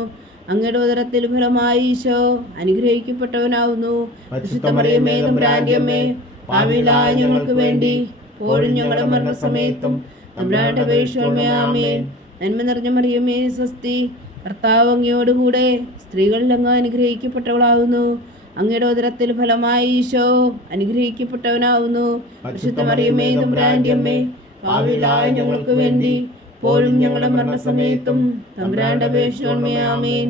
അങ്ങയുടെ ഉദരത്തിൽ ഫലമായി ഈശോ അനുഗ്രഹിക്കപ്പെട്ടവനാകുന്നു. മറിയമേ, തമ്പുരാന്റെ അമ്മേ, പാപികളായ ഞങ്ങൾക്ക് വേണ്ടി ഇപ്പോഴും ഞങ്ങളുടെ മരണസമയത്തും തമ്പുരാന്റെ അപേക്ഷിച്ചുകൊള്ളണമേ. ആമേൻ. നന്മ നിറഞ്ഞ മറിയമേ, സ്വസ്തി. കർത്താവ് അങ്ങയോടുകൂടെ സ്ത്രീകളിൽ അങ്ങ് അനുഗ്രഹിക്കപ്പെട്ടവളാകുന്നു. അങ്ങയുടെ ഉദരത്തിൽ ഫലമായി ഈശോ അനുഗ്രഹിക്കപ്പെട്ടവനാകുന്നു. മറിയമേ, തമ്പുരാന്റെ അമ്മേ, പാപികളായ ഞങ്ങൾക്ക് വേണ്ടി ഇപ്പോഴും ഞങ്ങളുടെ മരണസമയത്തും തമ്പുരാന്റെ അപേക്ഷിച്ചുകൊള്ളണമേ. ആമേൻ.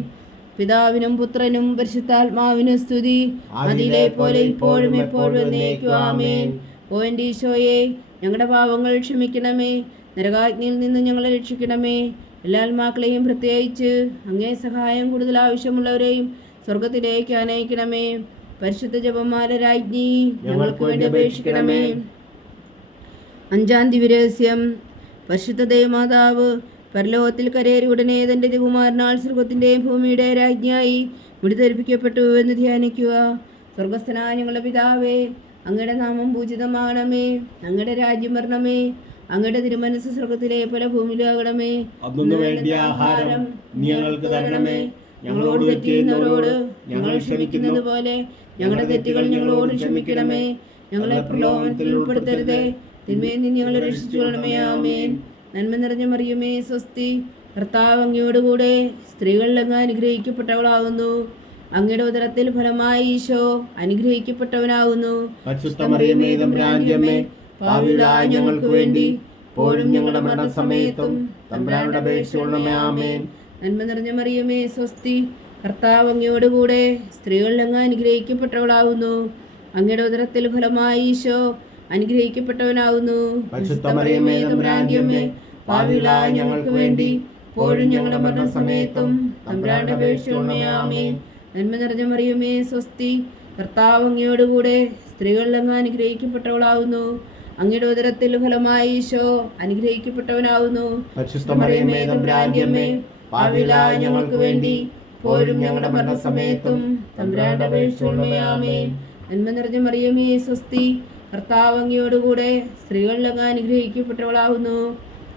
പിതാവിനും പുത്രനും പരിശുദ്ധാത്മാവിനും സ്തുതി. അതിലെ പോലെ ഇപ്പോഴും എപ്പോഴും എന്നേക്കും. ആമേൻ. ഓ എൻ്റെ ഈശോയെ, ഞങ്ങളുടെ പാപങ്ങൾ ക്ഷമിക്കണമേ. നരകാഗ്നിയിൽ നിന്ന് ഞങ്ങളെ രക്ഷിക്കണമേ. എല്ലാ ആത്മാക്കളെയും പ്രത്യേകിച്ച് അങ്ങേ സഹായം കൂടുതൽ ആവശ്യമുള്ളവരെയും സ്വർഗത്തിലേക്ക് അനയിക്കണമേ. പരിശുദ്ധ ജപമാല രാജ്ഞി ഞങ്ങൾക്ക് വേണ്ടി അപേക്ഷിക്കണമേ. 5-ാം ദിവ്യരഹസ്യം. പരിശുദ്ധ ദേവമാതാവ് പരലോകത്തിൽ കരയേറി ഉടനെ തൻ്റെ തിരുകുമാരനാൽ സ്വർഗത്തിൻ്റെയും ഭൂമിയുടെ രാജ്ഞിയായി മുടിധരിപ്പിക്കപ്പെട്ടു എന്ന് ധ്യാനിക്കുക. സ്വർഗസ്ഥനായ ഞങ്ങളുടെ പിതാവേ, അങ്ങയുടെ നാമം പൂജിതമാകണമേ. അങ്ങയുടെ രാജ്യം വരണമേ. അങ്ങയുടെ തിരുമനസ്സ് സ്വർഗത്തിലെ പോലെ ഭൂമിയിലാകണമേ. അന്നു വേണ്ടിയ ആഹാരം ഞങ്ങൾക്ക് തരണമേ. ഞങ്ങളോട് തെറ്റ് ചെയ്യുന്നവരോട് ഞങ്ങൾ ക്ഷമിക്കുന്നത് പോലെ ഞങ്ങളുടെ തെറ്റുകൾ ഞങ്ങളോട് ക്ഷമിക്കണമേ. ഞങ്ങളെ പ്രലോഭനത്തിൽ ഉൾപ്പെടുത്തരുതേ, തിന്മയിൽ നിന്ന് ഞങ്ങളെ രക്ഷിച്ചുകൊള്ളണമേ. ആമേൻ. നന്മ നിറഞ്ഞ മറിയമേ, സ്വസ്തി. കർത്താവ് അങ്ങയോടുകൂടെ സ്ത്രീകളിൽ അങ്ങ് അനുഗ്രഹിക്കപ്പെട്ടവളാകുന്നു. അങ്ങയുടെ ഉദരത്തിൽ ഫലമായി ഈശോ അനുഗ്രഹിക്കപ്പെട്ടവനാകുന്നു. മറിയമേ, തമ്പുരാന്റെ അമ്മേ, പാപികളായ ഞങ്ങൾക്ക് വേണ്ടി ഇപ്പോഴും ഞങ്ങളുടെ മരണസമയത്തും തമ്പുരാന്റെ അപേക്ഷിച്ചുകൊള്ളണമേ. ആമേൻ. നന്മ നിറഞ്ഞ മറിയമേ, സ്വസ്തി. കർത്താവ് അങ്ങയോടുകൂടെ സ്ത്രീകളിൽ അങ്ങ് അനുഗ്രഹിക്കപ്പെട്ടവളാവുന്നു. അങ്ങയുടെ ഉദരത്തിൽ ഫലമായി ഈശോ അനുഗ്രഹിക്കപ്പെട്ടവനാവുന്നു. പരിശുദ്ധ മറിയമേ തമ്പുരാന്റെ അമ്മേ, പാപികളായ ഞങ്ങൾക്ക് വേണ്ടി ഇപ്പോഴും ഞങ്ങളുടെ മരണസമയത്തും തമ്പുരാന്റെ അപേക്ഷിച്ചുകൊള്ളണമേ. ആമേൻ. നന്മ നിറഞ്ഞ മറിയമേ സ്വസ്തി, കർത്താവ് അങ്ങയോടുകൂടെ സ്ത്രീകളിൽ അങ്ങ് അനുഗ്രഹിക്കപ്പെട്ടവളാവുന്നു. അങ്ങയുടെ ഉദരത്തിൽ ഫലമായി ഈശോ അനുഗ്രഹിക്കപ്പെട്ടവനാവുന്നു. പരിശുദ്ധ മറിയമേ തമ്പുരാന്റെ അമ്മേ, പാപികളായ ഞങ്ങൾക്ക് വേണ്ടി ഇപ്പോഴും ഞങ്ങളുടെ മരണസമയത്തും തമ്പുരാന്റെ അപേക്ഷിച്ചുകൊള്ളണമേ. ആമേൻ. നന്മ നിറഞ്ഞ മറിയമേ സ്വസ്തി, കർത്താവ് അങ്ങയോടുകൂടെ സ്ത്രീകളിൽ അങ്ങ് അനുഗ്രഹിക്കപ്പെട്ടവളാവുന്നു.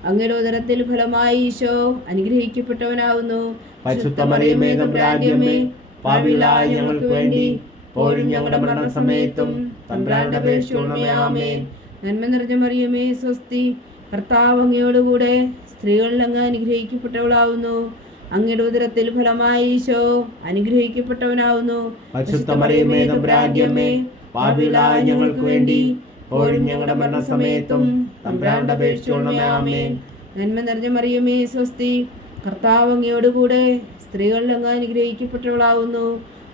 അങ്ങയുടെ ഉദരത്തിൽ ഫലമായി ഈശോ അനുഗ്രഹിക്കപ്പെട്ടവനാവുന്നു. പരിശുദ്ധ മറിയമേ തമ്പുരാന്റെ അമ്മേ, പാപികളായ ഞങ്ങൾക്ക് വേണ്ടി ഇപ്പോഴും ഞങ്ങളുടെ മരണസമയത്തും തമ്പുരാന്റെ അപേക്ഷിച്ചുകൊള്ളണമേ. ആമേൻ. നന്മ നിറഞ്ഞ മറിയമേ സ്വസ്തി, കർത്താവ് അങ്ങയോടുകൂടെ സ്ത്രീകളിൽ അങ്ങ് അനുഗ്രഹിക്കപ്പെട്ടവളാവുന്നു. അങ്ങയുടെ ഉദരത്തിൽ ഫലമായി ഈശോ അനുഗ്രഹിക്കപ്പെട്ടവനാവുന്നു. പരിശുദ്ധ മറിയമേ തമ്പുരാന്റെ അമ്മേ, പാപികളായ ഞങ്ങൾക്ക് വേണ്ടി ഇപ്പോഴും ഞങ്ങളുടെ മരണസമയത്തും തമ്പുരാന്റെ അപേക്ഷിച്ചുകൊള്ളണമേ. ആമേൻ. നന്മ നിറഞ്ഞ മറിയമേ സ്വസ്തി, കർത്താവ് അങ്ങയോടുകൂടെ സ്ത്രീകളിൽ അങ്ങ് അനുഗ്രഹിക്കപ്പെട്ടവളാവുന്നു.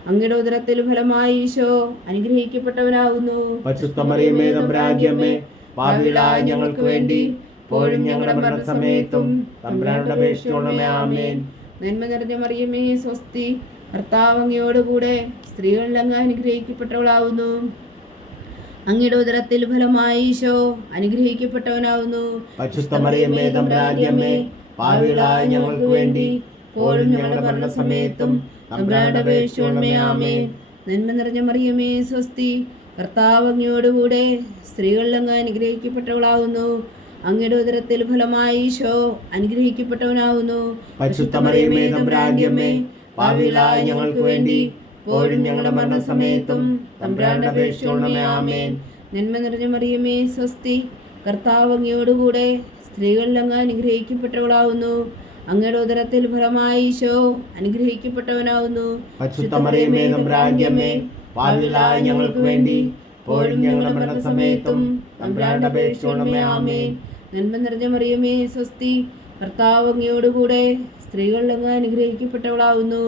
അങ്ങയുടെ ഉദരത്തിൽ ഫലമായി ഈശോ അനുഗ്രഹിക്കപ്പെട്ടവനാവുന്നു. പരിശുദ്ധ മറിയമേ തമ്പുരാന്റെ അമ്മേ, പാപികളായ ഞങ്ങൾക്ക് വേണ്ടി ഇപ്പോഴും ഞങ്ങളുടെ മരണസമയത്തും തമ്പുരാന്റെ അപേക്ഷിച്ചുകൊള്ളണമേ. ആമേൻ. നന്മ നിറഞ്ഞ മറിയമേ സ്വസ്തി, കർത്താവ് അങ്ങയോടുകൂടെ സ്ത്രീകളിൽ അങ്ങ് അനുഗ്രഹിക്കപ്പെട്ടവളാവുന്നു. അങ്ങയുടെ ഉദരത്തിൽ ഫലമായി ഈശോ അനുഗ്രഹിക്കപ്പെട്ടവനാവുന്നു. പരിശുദ്ധ മറിയമേ തമ്പുരാന്റെ അമ്മേ, പാപികളായ ഞങ്ങൾക്ക് വേണ്ടി ഇപ്പോഴും ഞങ്ങളുടെ മരണസമയത്തും തമ്പുരാന്റെ അപേക്ഷിച്ചുകൊള്ളണമേ. ആമേൻ. നന്മ നിറഞ്ഞ മറിയമേ സ്വസ്തി, കർത്താവ് അങ്ങയോടുകൂടെ സ്ത്രീകളിൽ അങ്ങ് അനുഗ്രഹിക്കപ്പെട്ടവളാവുന്നു. അങ്ങയുടെ ഉദരത്തിൽ ഫലമായി ഈശോ അനുഗ്രഹിക്കപ്പെട്ടവനാവുന്നു. പരിശുദ്ധ മറിയമേ തമ്പുരാന്റെ അമ്മേ, പാപികളായ ഞങ്ങൾക്ക് വേണ്ടി ഇപ്പോഴും ഞങ്ങളുടെ മരണസമയത്തും തമ്പുരാന്റെ അപേക്ഷിച്ചുകൊള്ളണമേ. ആമേൻ. നന്മ നിറഞ്ഞ മറിയമേ സ്വസ്തി, കർത്താവ് അങ്ങയോടുകൂടെ സ്ത്രീകളിൽ അങ്ങ് അനുഗ്രഹിക്കപ്പെട്ടവളാവുന്നു. അങ്ങയുടെ ഉദരത്തിൽ ഫലമായി ഈശോ അനുഗ്രഹിക്കപ്പെട്ടവനാവുന്നു. പരിശുദ്ധ മറിയമേ തമ്പുരാന്റെ അമ്മേ, പാപികളായ ഞങ്ങൾക്ക് വേണ്ടി ഇപ്പോഴും ഞങ്ങളുടെ മരണസമയത്തും തമ്പുരാന്റെ അപേക്ഷിച്ചുകൊള്ളണമേ. ആമേൻ. നന്മ നിറഞ്ഞ മറിയമേ സ്വസ്തി, കർത്താവ് അങ്ങയോടുകൂടെ സ്ത്രീകളിൽ അങ്ങ് അനുഗ്രഹിക്കപ്പെട്ടവളാവുന്നു.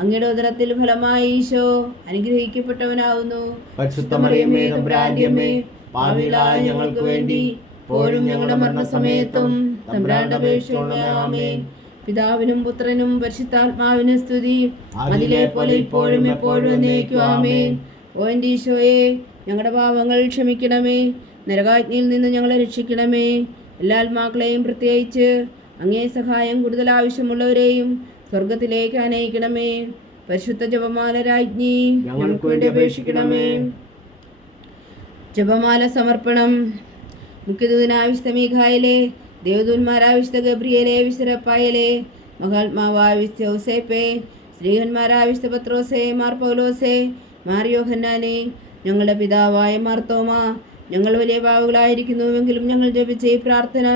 അങ്ങയുടെ ഉദരത്തിൽ ഫലമായി ഈശോ അനുഗ്രഹിക്കപ്പെട്ടവനാവുന്നു. പരിശുദ്ധ മറിയമേ തമ്പുരാന്റെ അമ്മേ, പാപികളായ ഞങ്ങൾക്ക് വേണ്ടി ഇപ്പോഴും ഞങ്ങളുടെ മരണസമയത്തും തമ്പുരാന്റെ അപേക്ഷിച്ചുകൊള്ളണമേ. ആമേൻ. പിതാവിനും പുത്രനും പരിശുദ്ധാത്മാവിനും സ്തുതി, അതിലെ പോലെ ഇപ്പോഴും എപ്പോഴും എന്നേക്കും. ആമേൻ. ഓ എൻ്റെ ഈശോയെ, ഞങ്ങളുടെ പാപങ്ങൾ ക്ഷമിക്കണമേ, നരകാഗ്നിയിൽ നിന്ന് ഞങ്ങളെ രക്ഷിക്കണമേ. എല്ലാ ആത്മാക്കളെയും പ്രത്യേകിച്ച് അങ്ങേ സഹായം കൂടുതൽ ആവശ്യമുള്ളവരെയും സ്വർഗത്തിലേക്ക് അനയിക്കണമേ. പരിശുദ്ധ ജപമാല രാജ്ഞി ഞങ്ങൾക്ക് വേണ്ടി അപേക്ഷിക്കണമേ. ജപമാല സമർപ്പണം. മുഖ്യദൂതനായ വിശുദ്ധ മീഖായേലേ, ദേവദൂതന്മാരായ വിശുദ്ധ ഗബ്രിയേലേ, വിശുദ്ധ റഫായേലേ, മഹാത്മാവായ വിശുദ്ധ ഔസേപ്പേ, ശ്രീഹന്മാരായ വിശുദ്ധ പത്രോസേ, മാർ പൗലോസേ, മാർ യോഹന്നാനേ, ഞങ്ങളുടെ പിതാവായ മാർത്തോമ, ഞങ്ങൾ വലിയ പാപികളായിരിക്കുന്നുവെങ്കിലും ഞങ്ങൾ ജപിച്ച ഈ പ്രാർത്ഥന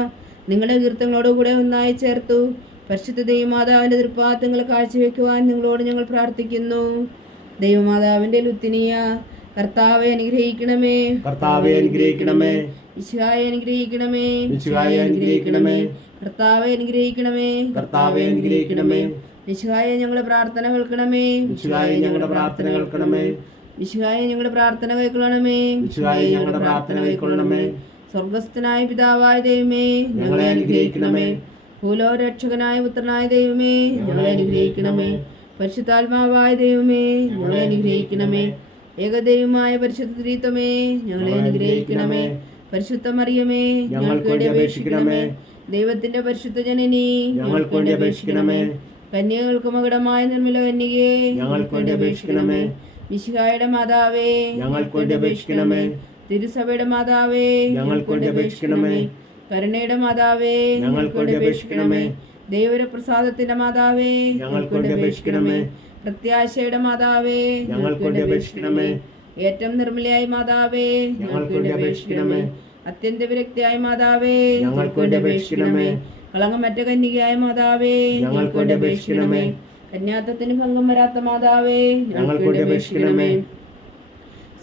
നിങ്ങളുടെ കീർത്തനങ്ങളോടുകൂടെ ഒന്നായി ചേർത്തു പരിശുദ്ധ ദൈവമാതാവിൻ്റെ തൃപ്പാദങ്ങൾ കാഴ്ചവെക്കുവാൻ നിങ്ങളോട് ഞങ്ങൾ പ്രാർത്ഥിക്കുന്നു. ദൈവമാതാവിൻ്റെ ലുത്തിനിയ, കർത്താവെ അനുഗ്രഹിക്കണമേ. കർത്താവെ അനുഗ്രഹിക്കണമേ. ഈശോയെ അനുഗ്രഹിക്കണമേ. ഈശോയെ അനുഗ്രഹിക്കണമേ. കർത്താവെ അനുഗ്രഹിക്കണമേ. കർത്താവെ അനുഗ്രഹിക്കണമേ. ഈശോയെ ഞങ്ങളുടെ പ്രാർത്ഥന കേൾക്കണമേ. ഈശോയെ ഞങ്ങളുടെ പ്രാർത്ഥന കേൾക്കണമേ. ഈശോയെ ഞങ്ങളുടെ പ്രാർത്ഥന കൈക്കൊള്ളണമേ. ഈശോയെ ഞങ്ങളുടെ പ്രാർത്ഥന കൈക്കൊള്ളണമേ. സ്വർഗസ്ഥനായ പിതാവായ ദൈവമേ, ഞങ്ങളെ അനുഗ്രഹിക്കണമേ. ഭൂലോകരക്ഷകനായ പുത്രനായ ദൈവമേ, ഞങ്ങളെ അനുഗ്രഹിക്കണമേ. പരിശുദ്ധാത്മാവായ ദൈവമേ, ഞങ്ങളെ അനുഗ്രഹിക്കണമേ. ഏകദൈവമായ പരിശുദ്ധ ത്രിത്വമേ, ഞങ്ങളെ അനുഗ്രഹിക്കണമേ. പരിശുദ്ധ മറിയമേ, ഞങ്ങൾക്ക് വേണ്ടി അപേക്ഷിക്കണമേ. ദൈവത്തിന്റെ പരിശുദ്ധ ജനനി, ഞങ്ങൾക്ക് വേണ്ടി അപേക്ഷിക്കണമേ. കന്യകൾക്ക് മകുടമായ നിർമ്മല കന്യകയെ, ഞങ്ങൾക്ക് വേണ്ടി അപേക്ഷിക്കണമേ. മിശിഹായുടെ മാതാവേ, ഞങ്ങൾക്ക് വേണ്ടി അപേക്ഷിക്കണമേ. തിരുസഭയുടെ മാതാവേ, ഞങ്ങൾക്ക് വേണ്ടി അപേക്ഷിക്കണമേ. കരുണയുടെ മാതാവേ, ഞങ്ങൾക്ക് വേണ്ടി അപേക്ഷിക്കണമേ. ദൈവപ്രസാദത്തിന്റെ മാതാവേ, ഞങ്ങൾക്ക് വേണ്ടി അപേക്ഷിക്കണമേ. പ്രത്യാശയുടെ മാതാവേ, ഞങ്ങൾക്ക് വേണ്ടി അപേക്ഷിക്കണമേ. ഏറ്റവും നിർമ്മലയായ മാതാവേ, ഞങ്ങൾക്ക് വേണ്ടി അപേക്ഷിക്കണമേ. അത്യന്ത വിരക്തിയായ മാതാവേ, ഞങ്ങൾക്ക് വേണ്ടി അപേക്ഷിക്കണമേ. കളങ്കമറ്റ കന്യകയായ മാതാവേ, ഞങ്ങൾക്ക് വേണ്ടി അപേക്ഷിക്കണമേ. കന്യാത്വത്തിന് ഭംഗം വരാത്ത മാതാവേ, ഞങ്ങൾക്ക് വേണ്ടി അപേക്ഷിക്കണമേ.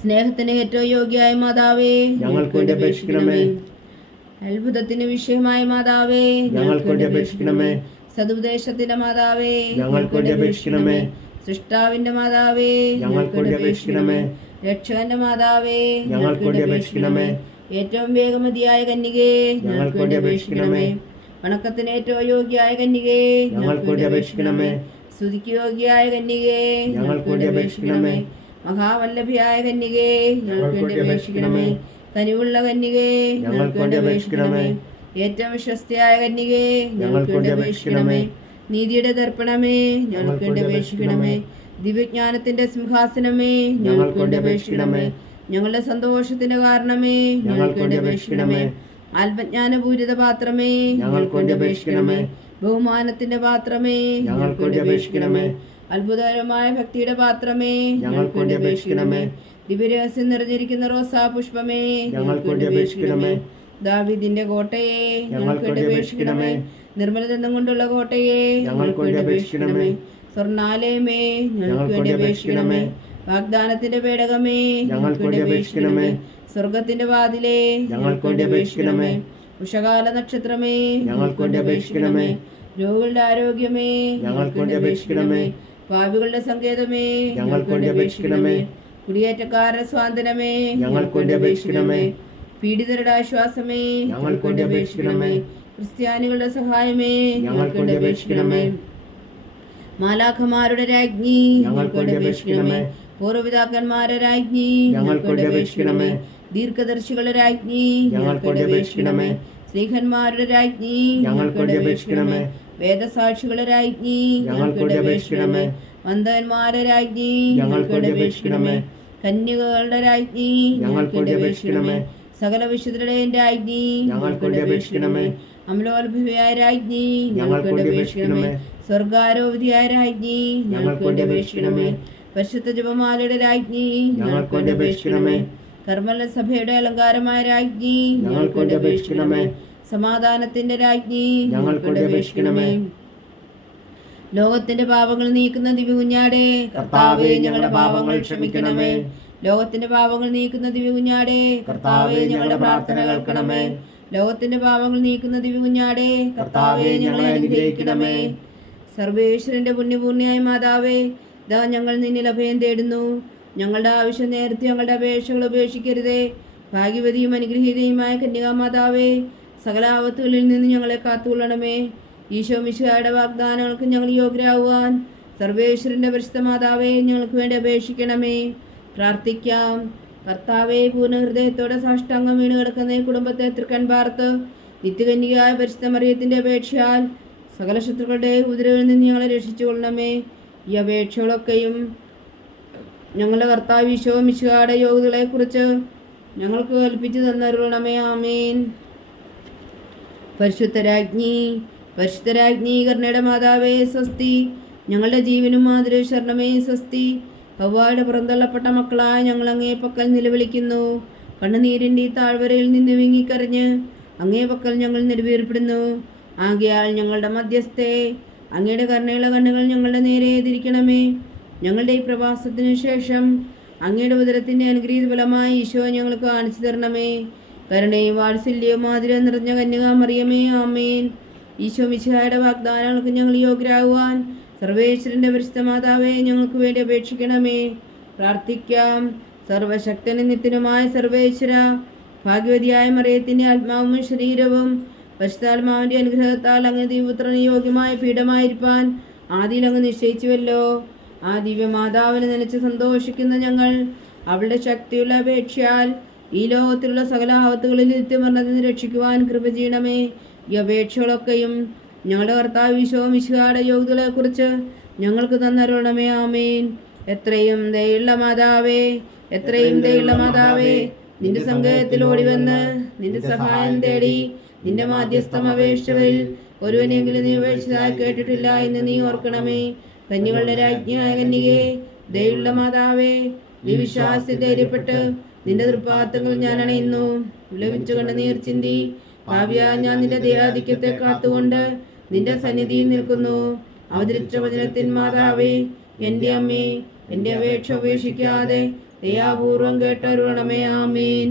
സ്നേഹത്തിന് ഏറ്റവും യോഗ്യയായ മാതാവേ, ഞങ്ങൾക്ക് വേണ്ടി അപേക്ഷിക്കണമേ. അത്ഭുതത്തിന് വിഷയമായ മാതാവേ, ഞങ്ങൾക്ക് വേണ്ടി അപേക്ഷിക്കണമേ. സതുപദേശത്തിന്റെ മാതാവേ, ഞങ്ങൾക്ക് വേണ്ടി അപേക്ഷിക്കണമേ. സൃഷ്ടാവിന്റെ മാതാവേ ഞങ്ങൾക്ക് വേണ്ടി അപേക്ഷിക്കണമേ. രക്ഷകന്റെ മാതാവേ ഞങ്ങൾക്ക് വേണ്ടി അപേക്ഷിക്കണമേ. ഏറ്റവും വേഗമതിയായ കന്യകേ ഞങ്ങൾക്ക് വേണ്ടി അപേക്ഷിക്കണമേ. വണക്കത്തിന് ഏറ്റവും യോഗ്യയായ കന്യകേ ഞങ്ങൾക്ക് വേണ്ടി അപേക്ഷിക്കണമേ. സ്തുതിക്ക് യോഗ്യയായ കന്യകേ ഞങ്ങൾക്ക് വേണ്ടി അപേക്ഷിക്കണമേ. മഹാവല്ലഭിയായ കന്യകേ ഞങ്ങൾക്ക് വേണ്ടി അപേക്ഷിക്കണമേ. കനിവുള്ള കന്യകേ ഞങ്ങൾക്ക് വേണ്ടി അപേക്ഷിക്കണമേ. ഏറ്റവും വിശ്വസ്തയായ കന്യകേ ഞങ്ങൾക്ക് വേണ്ടി അപേക്ഷിക്കണമേ. നീതിയുടെ ദർപ്പണമേ ഞങ്ങൾക്ക് വേണ്ടി അപേക്ഷിക്കണമേ. ദിവ്യജ്ഞാനത്തിന്റെ സിംഹാസനമേ ഞങ്ങൾക്ക് വേണ്ടി അപേക്ഷിക്കണമേ. ഞങ്ങളുടെ സന്തോഷത്തിന്റെ കാരണമേ ഞങ്ങൾക്ക് വേണ്ടി അപേക്ഷിക്കണമേ. ആത്മജ്ഞാനപൂരിത പാത്രമേ ഞങ്ങൾക്ക് വേണ്ടി അപേക്ഷിക്കണമേ. ബഹുമാനത്തിന്റെ പാത്രമേ ഞങ്ങൾക്ക് വേണ്ടി അപേക്ഷിക്കണമേ. അത്ഭുതകരമായ ഭക്തിയുടെ പാത്രമേ ഞങ്ങൾക്ക് വേണ്ടി അപേക്ഷിക്കണമേ. ദിവ്യരഹസ്യം നിറഞ്ഞിരിക്കുന്ന റോസാ പുഷ്പമേ ഞങ്ങൾക്ക് വേണ്ടി അപേക്ഷിക്കണമേ. ദാവീദിന്റെ കോട്ടയെ ഞങ്ങൾക്ക് വേണ്ടി അപേക്ഷിക്കണമേ. നിർമ്മലദന്തം കൊണ്ടുള്ള കോട്ടയെ ഞങ്ങൾക്ക് വേണ്ടി അപേക്ഷിക്കണമേ. സ്വർണാലയമേ ഞങ്ങൾക്ക് വേണ്ടി അപേക്ഷിക്കണമേ. വാഗ്ദാനത്തിന്റെ പേടകമേ ഞങ്ങൾക്ക് വേണ്ടി അപേക്ഷിക്കണമേ. സ്വർഗത്തിന്റെ വാതിലേ ഞങ്ങൾക്ക് വേണ്ടി അപേക്ഷിക്കണമേ. ഉഷകാല നക്ഷത്രമേ ഞങ്ങൾക്ക് വേണ്ടി അപേക്ഷിക്കണമേ. രോഗികളുടെ ആരോഗ്യമേ ഞങ്ങൾക്ക് വേണ്ടി അപേക്ഷിക്കണമേ. പാപികളുടെ സങ്കേതമേ ഞങ്ങൾക്ക് വേണ്ടി അപേക്ഷിക്കണമേ. കുടിയേറ്റക്കാരുടെ സ്വാതന്ത്ര്യമേ ഞങ്ങൾക്ക് വേണ്ടി അപേക്ഷിക്കണമേ. പീഡിതരുടെ ആശ്വാസമേ ഞങ്ങൾക്ക് വേണ്ടി അപേക്ഷിക്കണമേ. ക്രിസ്ത്യാനികളുടെ സഹായമേ ഞങ്ങൾക്ക് വേണ്ടി അപേക്ഷിക്കണമേ. മാലാഖമാരുടെ രാജ്ഞി ഞങ്ങൾക്ക് വേണ്ടി അപേക്ഷിക്കണമേ. പൂർവ്വപിതാക്കന്മാരുടെ രാജ്ഞി ഞങ്ങൾക്ക് വേണ്ടി അപേക്ഷിക്കണമേ. ദീർഘദർശികളുടെ രാജ്ഞി ഞങ്ങൾക്ക് വേണ്ടി അപേക്ഷിക്കണമേ. സ്ത്രീഹന്മാരുടെ രാജ്ഞി ഞങ്ങൾക്ക് വേണ്ടി അപേക്ഷിക്കണമേ. വേദസാക്ഷികളുടെ രാജ്ഞി ഞങ്ങൾക്ക് വേണ്ടി അപേക്ഷിക്കണമേ. വന്ദന്മാരുടെ രാജ്ഞി ഞങ്ങൾക്ക് വേണ്ടി അപേക്ഷിക്കണമേ. കന്യകകളുടെ രാജ്ഞി ഞങ്ങൾക്ക് വേണ്ടി അപേക്ഷിക്കണമേ. സകല വിശുദ്ധരുടെയും രാജ്ഞി ഞങ്ങൾക്ക് വേണ്ടി അപേക്ഷിക്കണമേ. അമലോത്ഭവിയായ രാജ്ഞി ഞങ്ങൾക്ക് വേണ്ടി അപേക്ഷിക്കണമേ. സ്വർഗാരോപതിയായ രാജ്ഞി ഞങ്ങൾക്ക് വേണ്ടി അപേക്ഷിക്കണമേ. പരിശുദ്ധ ജപമാലയുടെ രാജ്ഞി ഞങ്ങൾക്ക് വേണ്ടി അപേക്ഷിക്കണമേ. കർമ്മല സഭയുടെ അലങ്കാരമായ രാജ്ഞി ഞങ്ങൾക്ക് വേണ്ടി അപേക്ഷിക്കണമേ. സമാധാനത്തിന്റെ രാജ്ഞി ഞങ്ങൾക്ക് വേണ്ടി അപേക്ഷിക്കണമേ. ലോകത്തിന്റെ പാപങ്ങൾ നീക്കുന്ന ദിവ്യകുഞ്ഞാടേ കർത്താവേ ഞങ്ങളുടെ പാപങ്ങൾ ക്ഷമിക്കണമേ. ലോകത്തിന്റെ പാപങ്ങൾ നീക്കുന്ന ദിവ്യകുഞ്ഞാടേ കർത്താവേ ഞങ്ങളുടെ പ്രാർത്ഥന കേൾക്കണമേ. ലോകത്തിന്റെ പാപങ്ങൾ നീക്കുന്ന ദിവ്യകുഞ്ഞാടേ കർത്താവേ ഞങ്ങളെ അനുഗ്രഹിക്കണമേ. സർവേശ്വരന്റെ പുണ്യപൂർണിയായ മാതാവേ ഇതാ ഞങ്ങൾ നിന്നിൽ അഭയം തേടുന്നു. ഞങ്ങളുടെ ആവശ്യം നേരത്തെ ഞങ്ങളുടെ അപേക്ഷകൾ ഉപേക്ഷിക്കരുതേ. ഭാഗ്യവതിയും അനുഗ്രഹീതയുമായ കന്യകാമാതാവേ സകല ആപത്തുകളിൽ നിന്ന് ഞങ്ങളെ കാത്തുകൊള്ളണമേ. ഈശോ മിശിഹായുടെ വാഗ്ദാനങ്ങൾക്ക് ഞങ്ങൾ യോഗ്യരാകുവാൻ സർവേശ്വരന്റെ പരിശുദ്ധ മാതാവേ ഞങ്ങൾക്ക് വേണ്ടി അപേക്ഷിക്കണമേ. പ്രാർത്ഥിക്കാം. കർത്താവെ പൂർണ്ണ ഹൃദയത്തോടെ സാഷ്ടാംഗം വീണ് കിടക്കുന്ന ഈ കുടുംബത്തെ തൃക്കൺ പാർത്ത് നിത്യകന്യകയായ പരിശുദ്ധ മറിയത്തിന്റെ അപേക്ഷയാൽ സകല ശത്രുക്കളുടെ ഉപദ്രവങ്ങളിൽ നിന്ന് ഞങ്ങളെ രക്ഷിച്ചു കൊള്ളണമേ. ഈ അപേക്ഷകളൊക്കെയും ഞങ്ങളുടെ കർത്താവ് ഈശോ മിശിഹായുടെ യോഗ്യതകളെക്കുറിച്ച് ഞങ്ങൾക്ക് കൽപ്പിച്ചു തന്നരുളണമേ. ആമേൻ. പരിശുദ്ധരാജ്ഞി കരുണയുടെ മാതാവേ സ്വസ്തി. ഞങ്ങളുടെ ജീവനും മാതൃ ശരണമേ സ്വസ്തി. ഹവ്വായുടെ പുറന്തള്ളപ്പെട്ട മക്കളായ ഞങ്ങൾ അങ്ങേ പക്കൽ നിലവിളിക്കുന്നു. കണ്ണുനീരിൻ്റെ ഈ താഴ്വരയിൽ നിന്ന് വിങ്ങിക്കറിഞ്ഞ് അങ്ങേ പക്കൽ ഞങ്ങൾ നെടുവീർപ്പെടുന്നു. ആകയാൽ ഞങ്ങളുടെ മധ്യസ്ഥേ അങ്ങയുടെ കരുണയുള്ള കണ്ണുകൾ ഞങ്ങളുടെ നേരെ തിരിക്കണമേ. ഞങ്ങളുടെ ഈ പ്രവാസത്തിനു ശേഷം അങ്ങയുടെ ഉദരത്തിൻ്റെ അനുഗ്രഹീത ഫലമായി ഈശോ ഞങ്ങൾക്ക് കാണിച്ചു തരണമേ. കരുണയും വാത്സല്യവും മാധുര്യം നിറഞ്ഞ കന്യകാമറിയമേ ആമേൻ. ഈശോ മിശിഹായുടെ വാഗ്ദാനങ്ങൾക്ക് ഞങ്ങൾ യോഗ്യരാകുവാൻ സർവേശ്വരന്റെ പരിശുദ്ധ മാതാവേ ഞങ്ങൾക്ക് വേണ്ടി അപേക്ഷിക്കണമേ. പ്രാർത്ഥിക്കാം. സർവശക്തനും നിത്യനുമായ സർവേശ്വര, ഭാഗ്യവതിയായ മറിയത്തിൻ്റെ ആത്മാവും ശരീരവും പരിശുദ്ധാത്മാവിൻ്റെ അനുഗ്രഹത്താൽ അങ്ങ് ദിവ്യപുത്രന് യോഗ്യമായ പീഠമായിരിക്കാൻ ആദിയിൽ അങ്ങ് നിശ്ചയിച്ചുവല്ലോ. ആ ദിവ്യമാതാവിനെ നനച്ച് സന്തോഷിക്കുന്ന ഞങ്ങൾ അവളുടെ ശക്തിയുള്ള അപേക്ഷയാൽ ഈ ലോകത്തിലുള്ള സകല ആപത്തുകളിൽ നിത്യമരണത്തിൽ നിന്ന് രക്ഷിക്കുവാൻ കൃപ ചെയ്യണമേ. ഈ അപേക്ഷകളൊക്കെയും ഞങ്ങളുടെ കർത്താവ് ഈശോ മിശിഹായുടെ യോഗ്യതകളെക്കുറിച്ച് ഞങ്ങൾക്ക് തന്നരുളണമേ. ആമേൻ. എത്രയും ദയുള്ള മാതാവേ, എത്രയും ദയുള്ള മാതാവേ, നിന്റെ സങ്കേതത്തിൽ ഓടിവന്ന് നിന്റെ സഹായം തേടി നിന്റെ മാധ്യസ്ഥം അപേക്ഷിച്ചവരിൽ ഒരുവനെങ്കിലും നീ ഉപേക്ഷിച്ചതായി കേട്ടിട്ടില്ല എന്ന് നീ ഓർക്കണമേ. കന്യകളുടെ രാജ്ഞിയായ കന്യകേ, ദയുള്ള മാതാവേ, ഈ വിശ്വാസത്തിൽ ധൈര്യപ്പെട്ട് നിന്റെ തൃപ്പാദങ്ങൾ ഞാൻ അണയുന്നു. വിലപിച്ചുകൊണ്ട് നീർ ചിന്തി ഭാവിയാ ഞാൻ നിന്റെ ദയാധിക്യത്തെ കാത്തുകൊണ്ട് നിന്റെ സന്നിധിയിൽ നിൽക്കുന്നു. അവതരിച്ച വചനത്തിൻ മാതാവേ, എൻ്റെ അമ്മേ, എൻ്റെ അപേക്ഷ ഉപേക്ഷിക്കാതെ ദയാപൂർവം കേട്ടരുളണമേ. ആമേൻ.